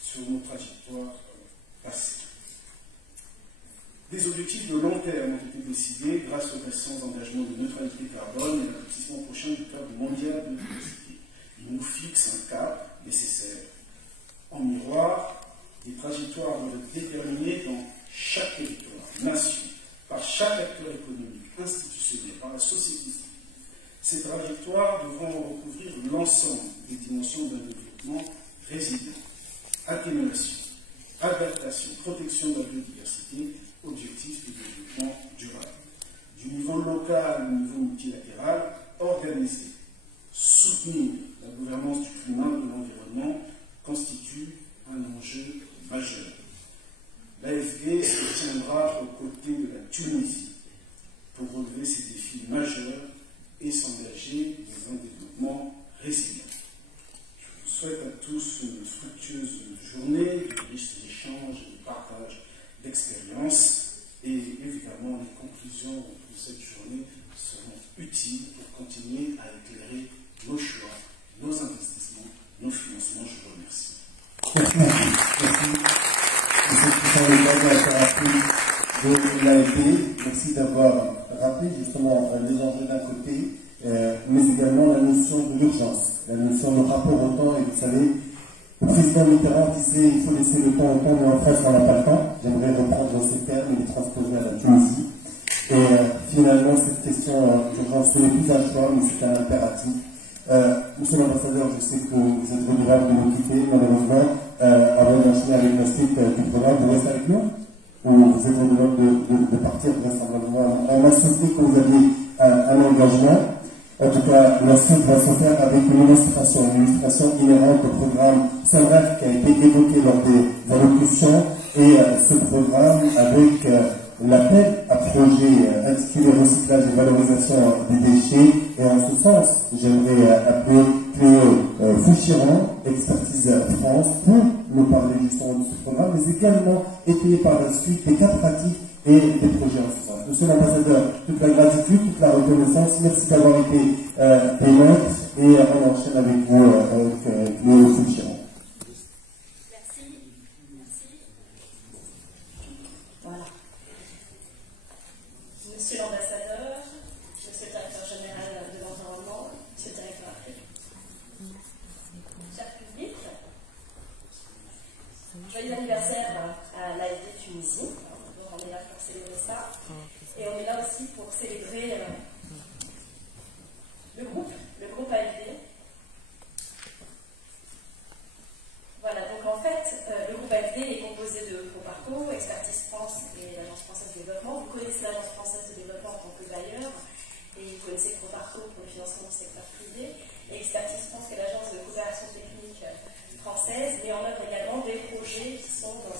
sur nos trajectoires passées. Des objectifs de long terme ont été décidés grâce aux récents engagements de neutralité carbone et l'aboutissement prochain du cadre mondial de biodiversité. Ils nous fixent un cap nécessaire. En miroir, les trajectoires doivent être déterminées dans chaque territoire, nation, par chaque acteur économique, institutionnel, par la société civile. Ces trajectoires devront recouvrir l'ensemble des dimensions d'un développement résilient, atténuation, adaptation, protection de la biodiversité, objectifs de développement durable. Du niveau local au niveau multilatéral, organiser, soutenir la gouvernance du climat et de l'environnement constitue un enjeu majeur. L'AFD se tiendra aux côtés de la Tunisie pour relever ces défis majeurs et s'engager dans un développement résilient. Je vous souhaite à tous une fructueuse journée, de riches échanges et de partage d'expériences, et évidemment les conclusions de cette journée seront utiles pour continuer à éclairer nos choix, nos investissements, nos financements. Je vous remercie. Merci. De l'AFD, merci d'avoir rappelé justement les enjeux d'un côté, mais également la notion de l'urgence, la notion de rapport au temps. Et vous savez, le président Mitterrand disait il faut laisser le temps au temps, mais en France on n'a pas le temps. J'aimerais reprendre ces termes et les transposer à la Tunisie. Et finalement, cette question d'urgence, ce n'est plus un choix, mais c'est un impératif. Monsieur l'ambassadeur, je sais que vous êtes redevable de nous quitter, malheureusement. Avant d'enchaîner avec la suite du programme, vous restez avec nous? Ou vous êtes redevable de partir vraisemblablement? On m'a souhaité que vous aviez un engagement. En tout cas, l'ensemble va se faire avec une illustration inhérente au programme SUNREF qui a été évoqué lors des allocutions, et ce programme avec l'appel à projet intitulé Recyclage et valorisation des déchets. Et en ce sens, j'aimerais appeler Cléo Fouchiron, Expertise France, pour nous parler justement de ce programme, mais également étayer par la suite des cas pratiques et des projets en ce sens. Monsieur l'ambassadeur, toute la gratitude, toute la reconnaissance, merci d'avoir été témoin, et on enchaîne avec vous, Cléo Fouchiron. Voilà. Monsieur l'ambassadeur, monsieur le directeur général de l'environnement, monsieur le directeur afrique, cher public, joyeux anniversaire à l'AFD Tunisie. On est là pour célébrer ça. Et on est là aussi pour célébrer le groupe AFD. Voilà, donc en fait, le groupe AFD est composé de Proparco, Expertise France et l'Agence française de développement. Vous connaissez l'Agence française de développement en tant que bailleur, et vous connaissez Proparco pour le financement du secteur privé, et Expertise France, qui est l'agence de coopération technique française, met en œuvre également des projets qui sont dans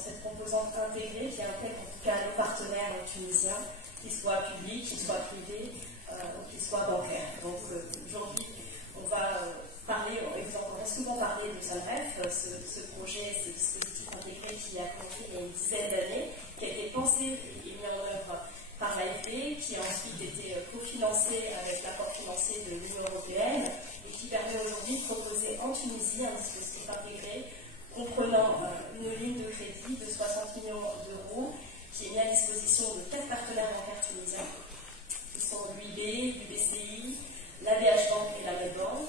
cette composante intégrée qui intègre en tout cas nos partenaires tunisiens, qu'ils soient publics, qu'ils soient privés, ou qu'ils soient bancaires. Donc aujourd'hui, on va parler, et vous entendrez souvent parler de SUNREF, ce projet, ce dispositif intégré qui a commencé il y a une dizaine d'années, qui a été pensé et mis en œuvre par l'AFD, qui a ensuite été cofinancé avec l'apport financier de l'Union européenne, et qui permet aujourd'hui de proposer en Tunisie un dispositif intégré comprenant une ligne de crédit de 60 millions d'euros qui est mise à disposition de 4 partenaires bancaires tunisiens, qui sont l'UIB, l'UBCI, la BH Bank et la Medbank,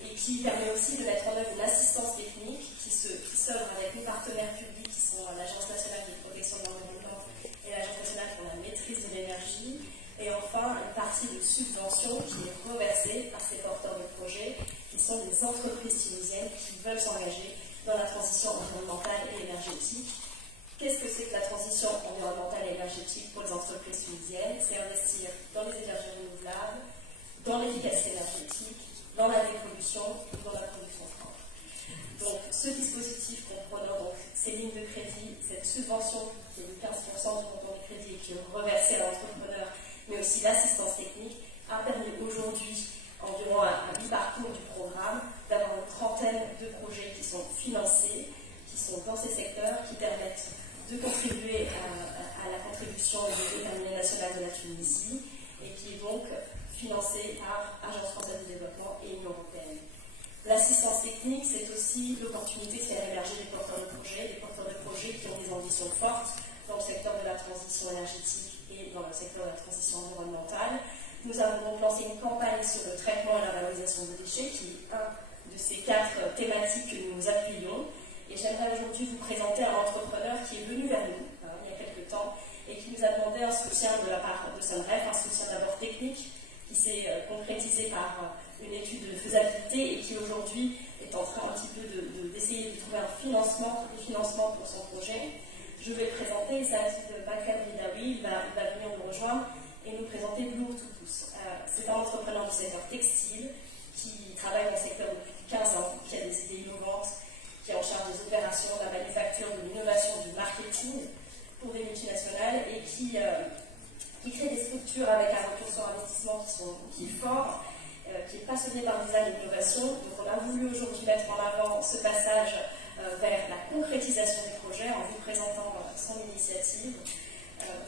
et qui permet aussi de mettre en œuvre une assistance technique qui s'œuvre avec nos partenaires publics qui sont l'Agence nationale de protection de l'environnement et l'Agence nationale pour la maîtrise de l'énergie, et enfin une partie de subvention qui est reversée par ces porteurs de projets qui sont des entreprises tunisiennes qui veulent s'engager dans la transition environnementale et énergétique. Qu'est-ce que c'est que la transition environnementale et énergétique pour les entreprises tunisiennes? C'est investir dans les énergies renouvelables, dans l'efficacité énergétique, dans la dépollution et dans la production propre. Donc ce dispositif comprenant donc ces lignes de crédit, cette subvention qui est de 15% du montant du crédit et qui est reversée à l'entrepreneur, mais aussi l'assistance technique, a permis aujourd'hui, environ à mi-parcours du programme, d'avoir une trentaine de projets qui sont financés, qui sont dans ces secteurs, qui permettent de contribuer à la contribution de l'économie nationale de la Tunisie, et qui est donc financé par Agence française de développement et Union européenne. L'assistance technique, c'est aussi l'opportunité de faire émerger des porteurs de projets qui ont des ambitions fortes dans le secteur de la transition énergétique et dans le secteur de la transition environnementale. Nous avons donc lancé une campagne sur le traitement et la valorisation des déchets, qui est un de ces 4 thématiques que nous appuyons. Et j'aimerais aujourd'hui vous présenter un entrepreneur qui est venu vers nous il y a quelques temps et qui nous a demandé un soutien de la part de SUNREF, un soutien d'abord technique qui s'est concrétisé par une étude de faisabilité et qui aujourd'hui est en train un petit peu d'essayer de trouver des financements pour son projet. Je vais le présenter, il s'agit de Bakar Bidawi, il va venir nous rejoindre et nous présenter Blue Octopus. C'est un entrepreneur du secteur textile qui travaille dans le secteur depuis 15 ans, qui a des idées innovantes, qui est en charge des opérations, de la manufacture, de l'innovation, du marketing pour des multinationales et qui crée des structures avec un retour sur investissement qui est fort, qui est passionné par le design et l'innovation. Donc on a voulu aujourd'hui mettre en avant ce passage vers la concrétisation du projet en vous présentant son initiative.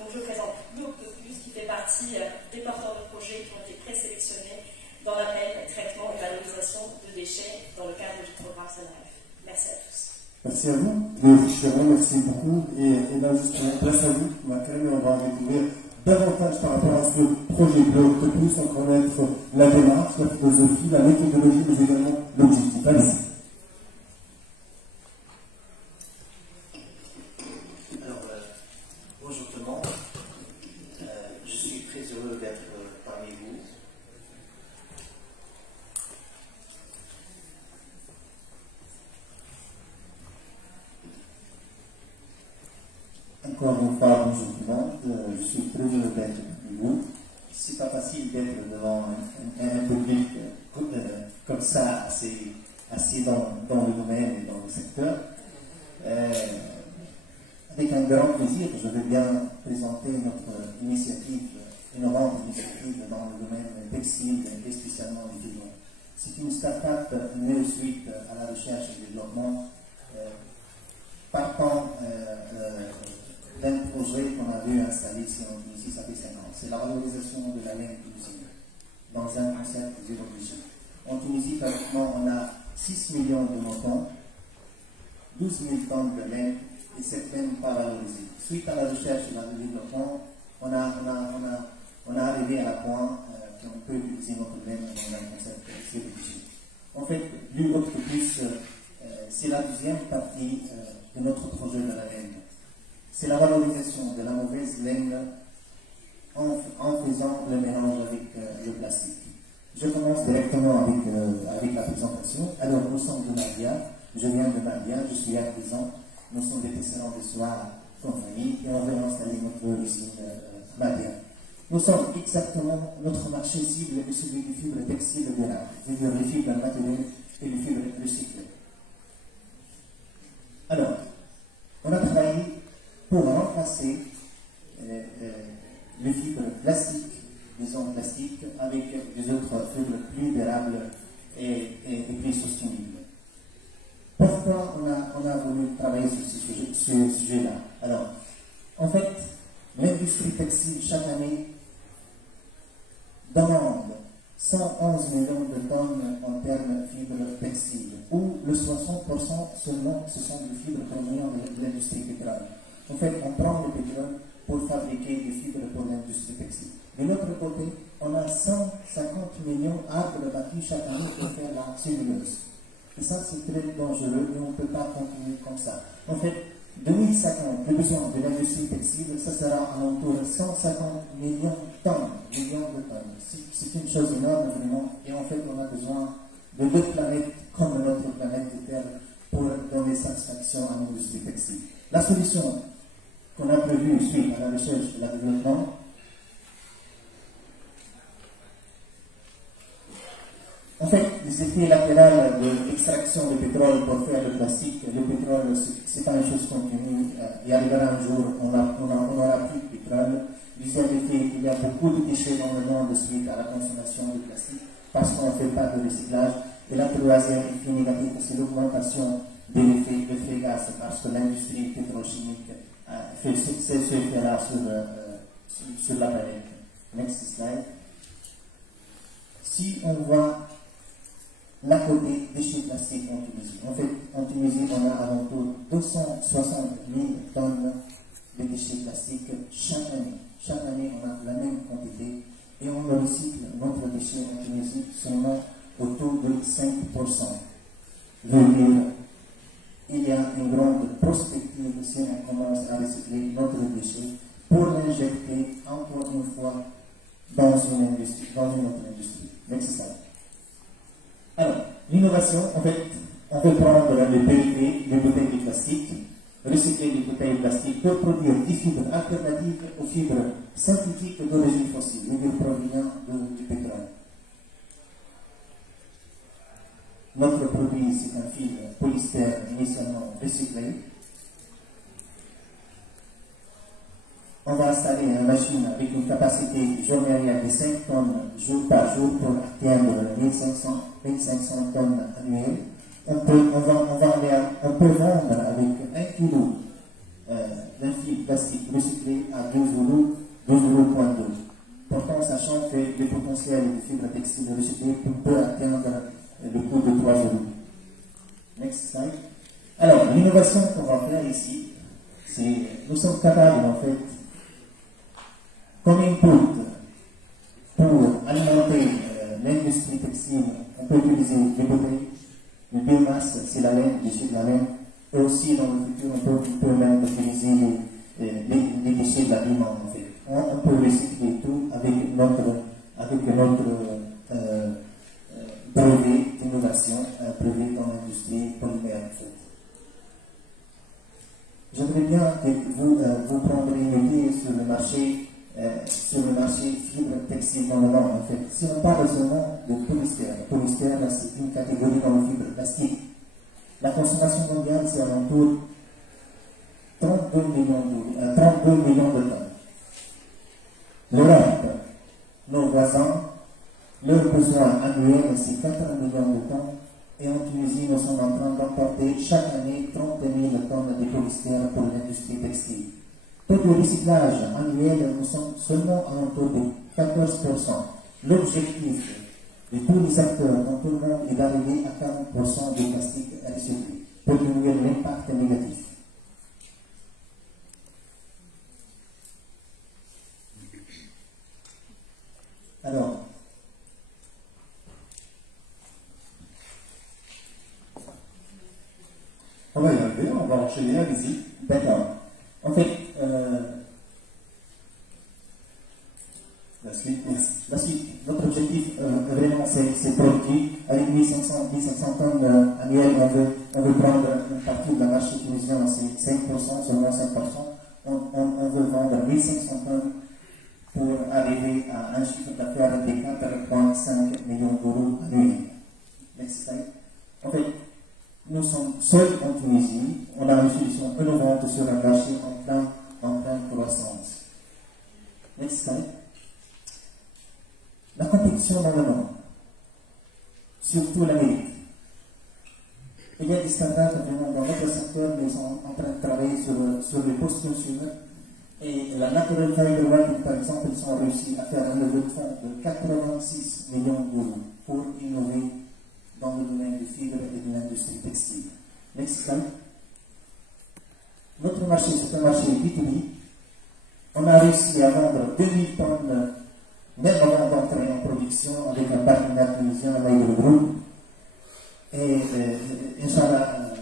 Donc je présente Blue Octopus qui fait partie des porteurs de projets qui ont été présélectionnés dans l'appel traitement et valorisation de déchets dans le cadre du programme SUNREF. Merci à tous. Merci à vous, Léo Fouchiron, merci beaucoup. Et là, justement, place à vous, Macron, on va découvrir davantage par rapport à ce projet Blue Octopus, en connaître la démarche, la philosophie, la méthodologie, mais également l'objectif. Allez-y. Bonjour tout le monde, je suis très heureux d'être parmi vous. Encore une fois, bonjour tout le monde, je suis très heureux d'être parmi vous. c'est pas facile d'être devant un public comme ça, assez dans le domaine et dans le secteur. Avec un grand plaisir, je vais bien présenter notre initiative, innovante initiative dans le domaine textile et spécialement du vêtements. C'est une start-up née suite à la recherche et développement partant d'un projet qu'on avait installé ici en Tunisie, ça fait 5 ans. C'est la valorisation de la laine tunisienne dans un concept d'évolution. En Tunisie, pratiquement, on a 6 millions de moutons, 12 000 tonnes de laine et certaines pas valorisées. Suite à la recherche et le développement, on a arrivé à la point qu'on peut utiliser notre laine dans un concept d'évolution. En fait, plus autre que plus, c'est la deuxième partie de notre projet de la laine. C'est la valorisation de la mauvaise laine en faisant le mélange avec le plastique. Je commence directement avec la présentation. Alors, nous sommes de Mahdia, je viens de Mahdia, je suis artisan, nous sommes des tesserants de soie compagnie et on veut installer notre usine Mahdia. Nous sommes exactement, notre marché cible est celui des fibres textiles durables, c'est-à-dire les fibres matérielles et les fibres recyclées. Alors, on a travaillé pour remplacer les fibres plastiques, disons plastiques, avec des autres fibres plus durables et plus sostenibles. Pourquoi on a voulu travailler sur ce sujet-là? Alors, en fait, l'industrie textile chaque année demande 111 millions de tonnes en termes de fibres textiles, où le 60% seulement ce sont des fibres provenant de l'industrie pétrole. En fait, on prend le pétrole pour fabriquer des fibres pour l'industrie textile. De l'autre côté, on a 150 millions d'arbres battus chaque année pour faire la cellulose. Et ça, c'est très dangereux et on ne peut pas continuer comme ça. En fait, 2050, le besoin de l'industrie textile, ça sera à l'entour de 150 millions de tonnes. C'est une chose énorme, vraiment. Et en fait, on a besoin de deux planètes comme notre planète Terre pour donner satisfaction à l'industrie textile. La solution qu'on a prévue suite à la recherche et le développement, en fait, les effets latéraux de l'extraction de pétrole pour faire le plastique, le pétrole, c'est pas une chose continue. Il arrivera un jour, on aura plus de pétrole. Deuxième effet, il y a beaucoup de déchets dans le monde suite à la consommation de plastique parce qu'on ne fait pas de recyclage. Et la troisième effet négatif, c'est l'augmentation de l'effet de gaz parce que l'industrie pétrochimique fait ce effet-là sur la planète. Next slide. Si on voit l'à côté déchets plastiques en Tunisie. En fait, en Tunisie, on a avant tout 260 000 tonnes de déchets plastiques chaque année. Chaque année, on a la même quantité et on recycle notre déchet en Tunisie seulement autour de 5%. Je veux dire, il y a une grande perspective si on commence à recycler notre déchet pour l'injecter encore une fois dans une autre industrie. Next slide. Alors, l'innovation, en fait, on peut prendre les PET, les bouteilles de plastique, recycler les bouteilles de plastique pour produire des fibres alternatives aux fibres synthétiques d'origine fossile, les fibres provenant du pétrole. Notre produit, c'est un fil polyester initialement recyclé. On va installer une machine avec une capacité journalière de 5 tonnes jour par jour pour atteindre 1500 tonnes annuelles. On peut vendre avec 1 kg d'un fil plastique recyclé à 2,2 €. Pourtant, sachant que le potentiel de fibres textiles recyclées peut atteindre le coût de 3 €. Next slide. Alors, l'innovation qu'on va faire ici, c'est nous sommes capables en fait comme input pour alimenter l'industrie textile, on peut utiliser les bouteilles, le biomasse, c'est la laine, les déchets de la laine, et aussi dans le futur, on peut même utiliser les déchets de l'habillement en fait. On peut recycler tout avec notre brevet d'innovation, brevet dans l'industrie polymère en fait. J'aimerais bien que vous prendrez une idée sur le marché sur le marché fibre textile dans le monde. En fait, si on parle seulement de polystère, le polystère, c'est une catégorie dans le fibre plastique. La consommation mondiale, c'est alentour 32 millions de tonnes. L'Europe, nos voisins, leur besoin annuel, c'est 4 millions de tonnes. Et en Tunisie, nous sommes en train d'emporter chaque année 30 000 tonnes de polystère pour l'industrie textile. Pour le recyclage annuel, nous sommes seulement à l'entour de 14%. L'objectif de tous les acteurs dans tout le monde est d'arriver à 40% de plastique recyclé pour diminuer l'impact négatif. Alors, on va y arriver, on va enchaîner, allez-y. D'accord. En fait, la suite, notre objectif, vraiment, c'est produit. Avec 1500 tonnes annuelles, on veut prendre une partie de la marché tunisien, c'est 5%, seulement 5%. On veut vendre 1500 tonnes pour arriver à un chiffre d'affaires de 4,5 millions d'euros annuels. Next slide. En fait, nous sommes seuls en Tunisie. On a une solution innovante sur un marché en pleine croissance. Next slide. La compétition dans le monde, surtout l'Amérique. Il y a des startups vraiment dans notre secteur, mais ils sont en train de travailler sur les post-consumer. Et la Natural Fiber Welding, par exemple, ils ont réussi à faire un levée de fonds de 86 millions d'euros pour innover dans le domaine du fibre et de l'industrie textile. Next slide. Notre marché, c'est un marché B2B. On a réussi à vendre 2000 tonnes, même avant d'entrer en production, avec un partenaire tunisien, Maïl Group. Et Inch'Allah,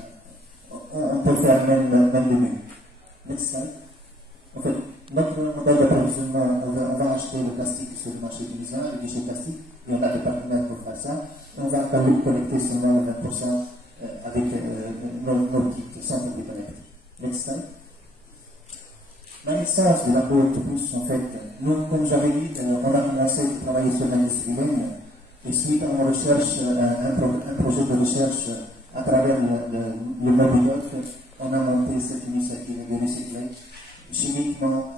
on peut faire même le mieux. Next slide. En fait, notre modèle d'approvisionnement, on va acheter le plastique sur le marché tunisien, les déchets plastiques, et on a des partenaires pour faire ça. Et on va collecter seulement 20% avec nos kits centres de collecte. Next slide. La naissance de la Autobus, en fait, nous, comme j'avais dit, on a commencé à travailler sur l'industrie laine, et suite à une recherche, un projet de recherche à travers le Mobiloc, on a monté cette initiative de recycler chimiquement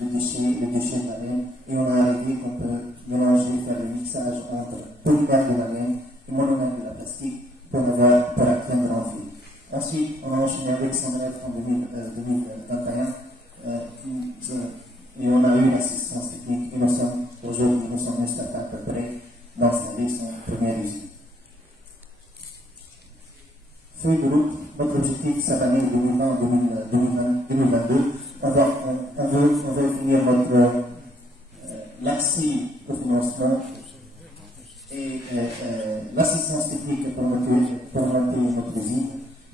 le déchet de la laine, et on a arrivé qu'on peut mélanger, faire le mixage entre polymère de la laine et monomère de la plastique pour atteindre en fil. Ensuite, on a enchaîné avec son œuvre en 2021 et on a eu l'assistance technique et aujourd'hui nous sommes une start-up prêt d'installer son première usine. Feuille de route, notre objectif cette année 2022, on veut finir l'accès au financement et l'assistance technique pour monter notre usine.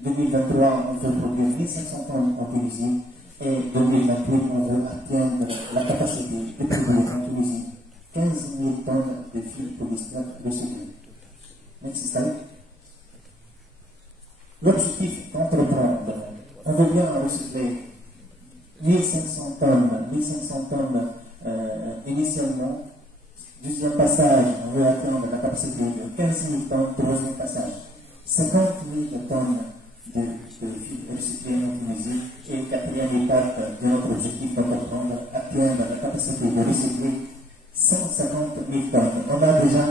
2023, on veut produire 1500 tonnes en Tunisie et 2028, on veut atteindre la capacité de produire en Tunisie 15 000 tonnes de fils polystyrène recyclés. Next slide. L'objectif d'entreprendre, on veut bien recycler 1500 tonnes initialement. Deuxième passage, on veut atteindre la capacité de 15 000 tonnes. Troisième passage, 50 000 tonnes de fibres recyclées en Tunisie. Et quatrième étape de notre objectif d'entreprendre, atteindre la capacité de recycler 150 000 tonnes. On a déjà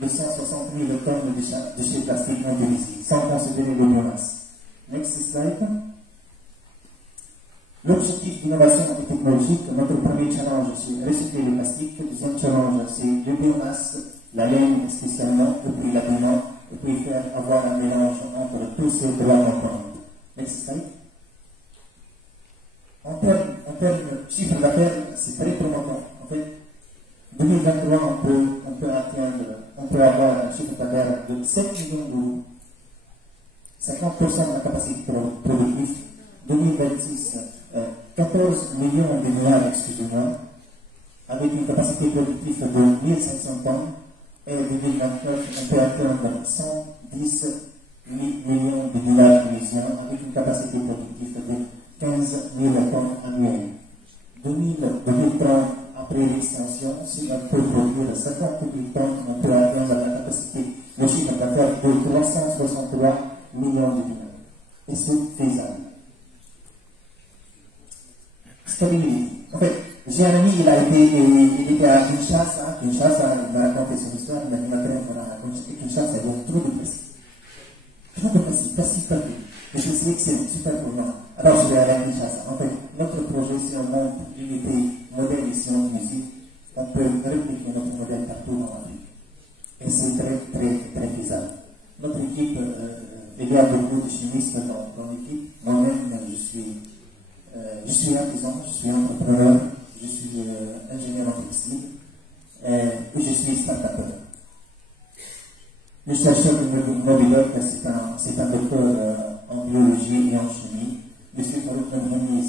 260 000 tonnes de déchets plastiques en Tunisie, sans considérer les biomasses. Next slide. L'objectif d'innovation et technologique, notre premier challenge, c'est recycler le plastique. Le deuxième challenge, c'est le biomasse, la laine spécialement, et puis l'habillement, et puis faire avoir un mélange entre tous ces trois composantes. Next slide. En termes de chiffre d'affaires, c'est très prometteur. En fait, 2023, on peut avoir un chiffre d'affaires de 7 millions d'euros, 50% de la capacité productive. 2026, 14 millions de dollars, excusez-moi, avec une capacité productive de 1500 tonnes, et en 2029, on peut atteindre 110 millions de dollars tunisiens, avec une capacité productive de 15 000 tonnes annuelles. 2030, après l'extension, si on peut produire 50 000 tonnes, on peut atteindre la capacité, le chiffre d'affaires de 363 millions de dinars. Et c'est faisable. Stabilité. En fait, j'ai un ami, il était à Kinshasa, il m'a raconté son histoire, il m'a dit, ma frère, Kinshasa, il y a trop de presse. Trop de presse, facile partout. Et je sais que c'est super pour moi. Alors je vais aller à Kinshasa. En fait, notre projet, si on monte l'unité modèle ici en Tunisie, on peut répliquer notre modèle partout dans l'Afrique. Et c'est très, très, très faisable. Notre équipe, il y a beaucoup de chimistes dans l'équipe. Moi-même, je suis artisan, je suis entrepreneur, je suis ingénieur en textile et je suis start-upper. Le chercheur de Mobiloc, c'est un docteur en biologie et en chimie. Monsieur Farouk Namrani,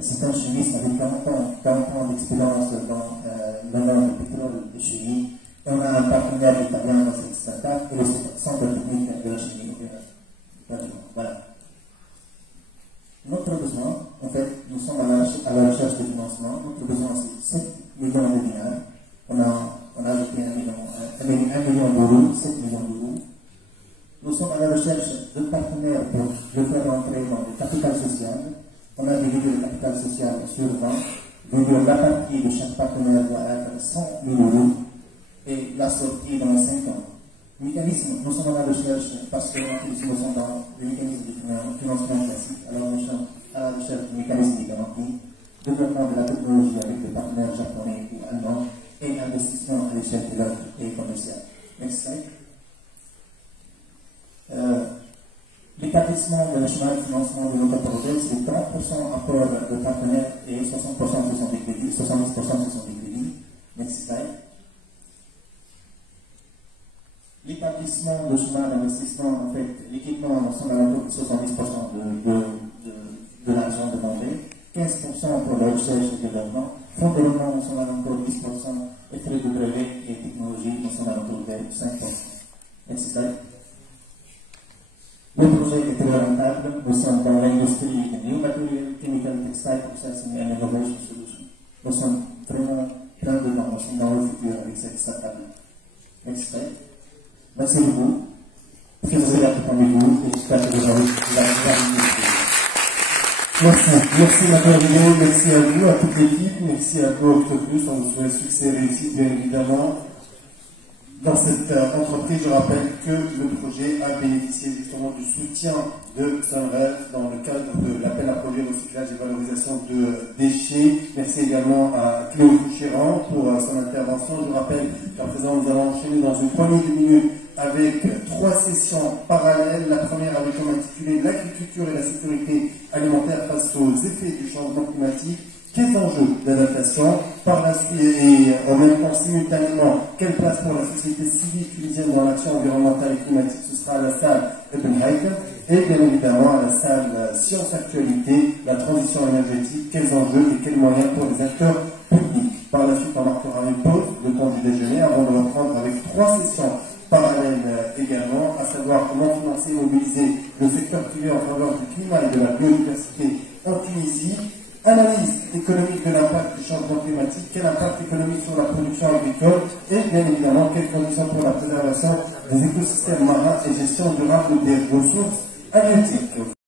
c'est un chimiste avec 40 ans d'expérience dans le domaine du pétrole et chimie. Et on a un partenaire italien dans cette start-up et le centre technique de la chimie. Voilà. Notre besoin, en fait, nous sommes à la recherche de financement. Notre besoin, c'est 7 millions de dinars. On a ajouté 1 million d'euros, 7 millions d'euros. Nous sommes à la recherche de partenaires pour le faire rentrer dans le capital social. On a divisé le capital social sur 20. Donc la partie de chaque partenaire doit être 100 000 euros et la sortie dans 5 ans. Mécanisme, nous sommes à la recherche, parce que nous sommes dans le mécanisme de financement classique, alors nous sommes à la recherche du mécanisme de garantie, développement de la technologie avec des partenaires japonais ou allemands, et investissement à l'échelle de l'œuvre et commerciale. Next slide. L'établissement de la chemin de financement de notre projet, c'est 30% apport de partenaires et 60% ce sont des crédits, 70% ce sont des crédits. Next slide. L'établissement de chemin d'investissement, en fait, l'équipement, nous sommes à l'entour de 70% de l'argent demandé, 15% pour la recherche et développement, fonds de développement, nous sommes à l'entour de 10%, et frais de brevet et technologie, nous sommes à l'entour de 5%. Next slide. Le projet est très rentable, nous sommes dans l'industrie de new material, chemical, textile, processing and innovation solution. Nous sommes vraiment plein dedans, nous sommes dans le futur avec cette startup. Next slide. Merci beaucoup. Très heureux d'être parmi vous et j'espère que vous avez Merci Nathalie, merci à vous, à toute l'équipe, merci à vous Octopus, on vous souhaite succès et réussite bien évidemment. Dans cette entreprise, je rappelle que le projet a bénéficié justement du soutien de Sunref dans le cadre de l'appel à projet recyclage et valorisation de déchets. Merci également à Cléo Fouchéran pour son intervention. Je rappelle qu'à présent, nous allons enchaîner dans une poignée de minutes avec 3 sessions parallèles. La première avec comme intitulé l'agriculture et la sécurité alimentaire face aux effets du changement climatique. Quels enjeux d'adaptation, par la suite et en même temps simultanément, quelle place pour la société civile tunisienne dans l'action environnementale et climatique, ce sera à la salle Ibn Haïkal et bien évidemment à la salle Sciences Actualité, la transition énergétique, quels enjeux et quels moyens pour les acteurs publics. Par la suite, on marquera une pause, le temps du déjeuner, avant de reprendre avec 3 sessions parallèles également, à savoir comment financer et mobiliser le secteur privé en faveur du climat et de la biodiversité en Tunisie. Analyse économique de l'impact du changement climatique, quel impact économique sur la production agricole et bien évidemment quelles conditions pour la préservation des écosystèmes marins et gestion durable des ressources halieutiques.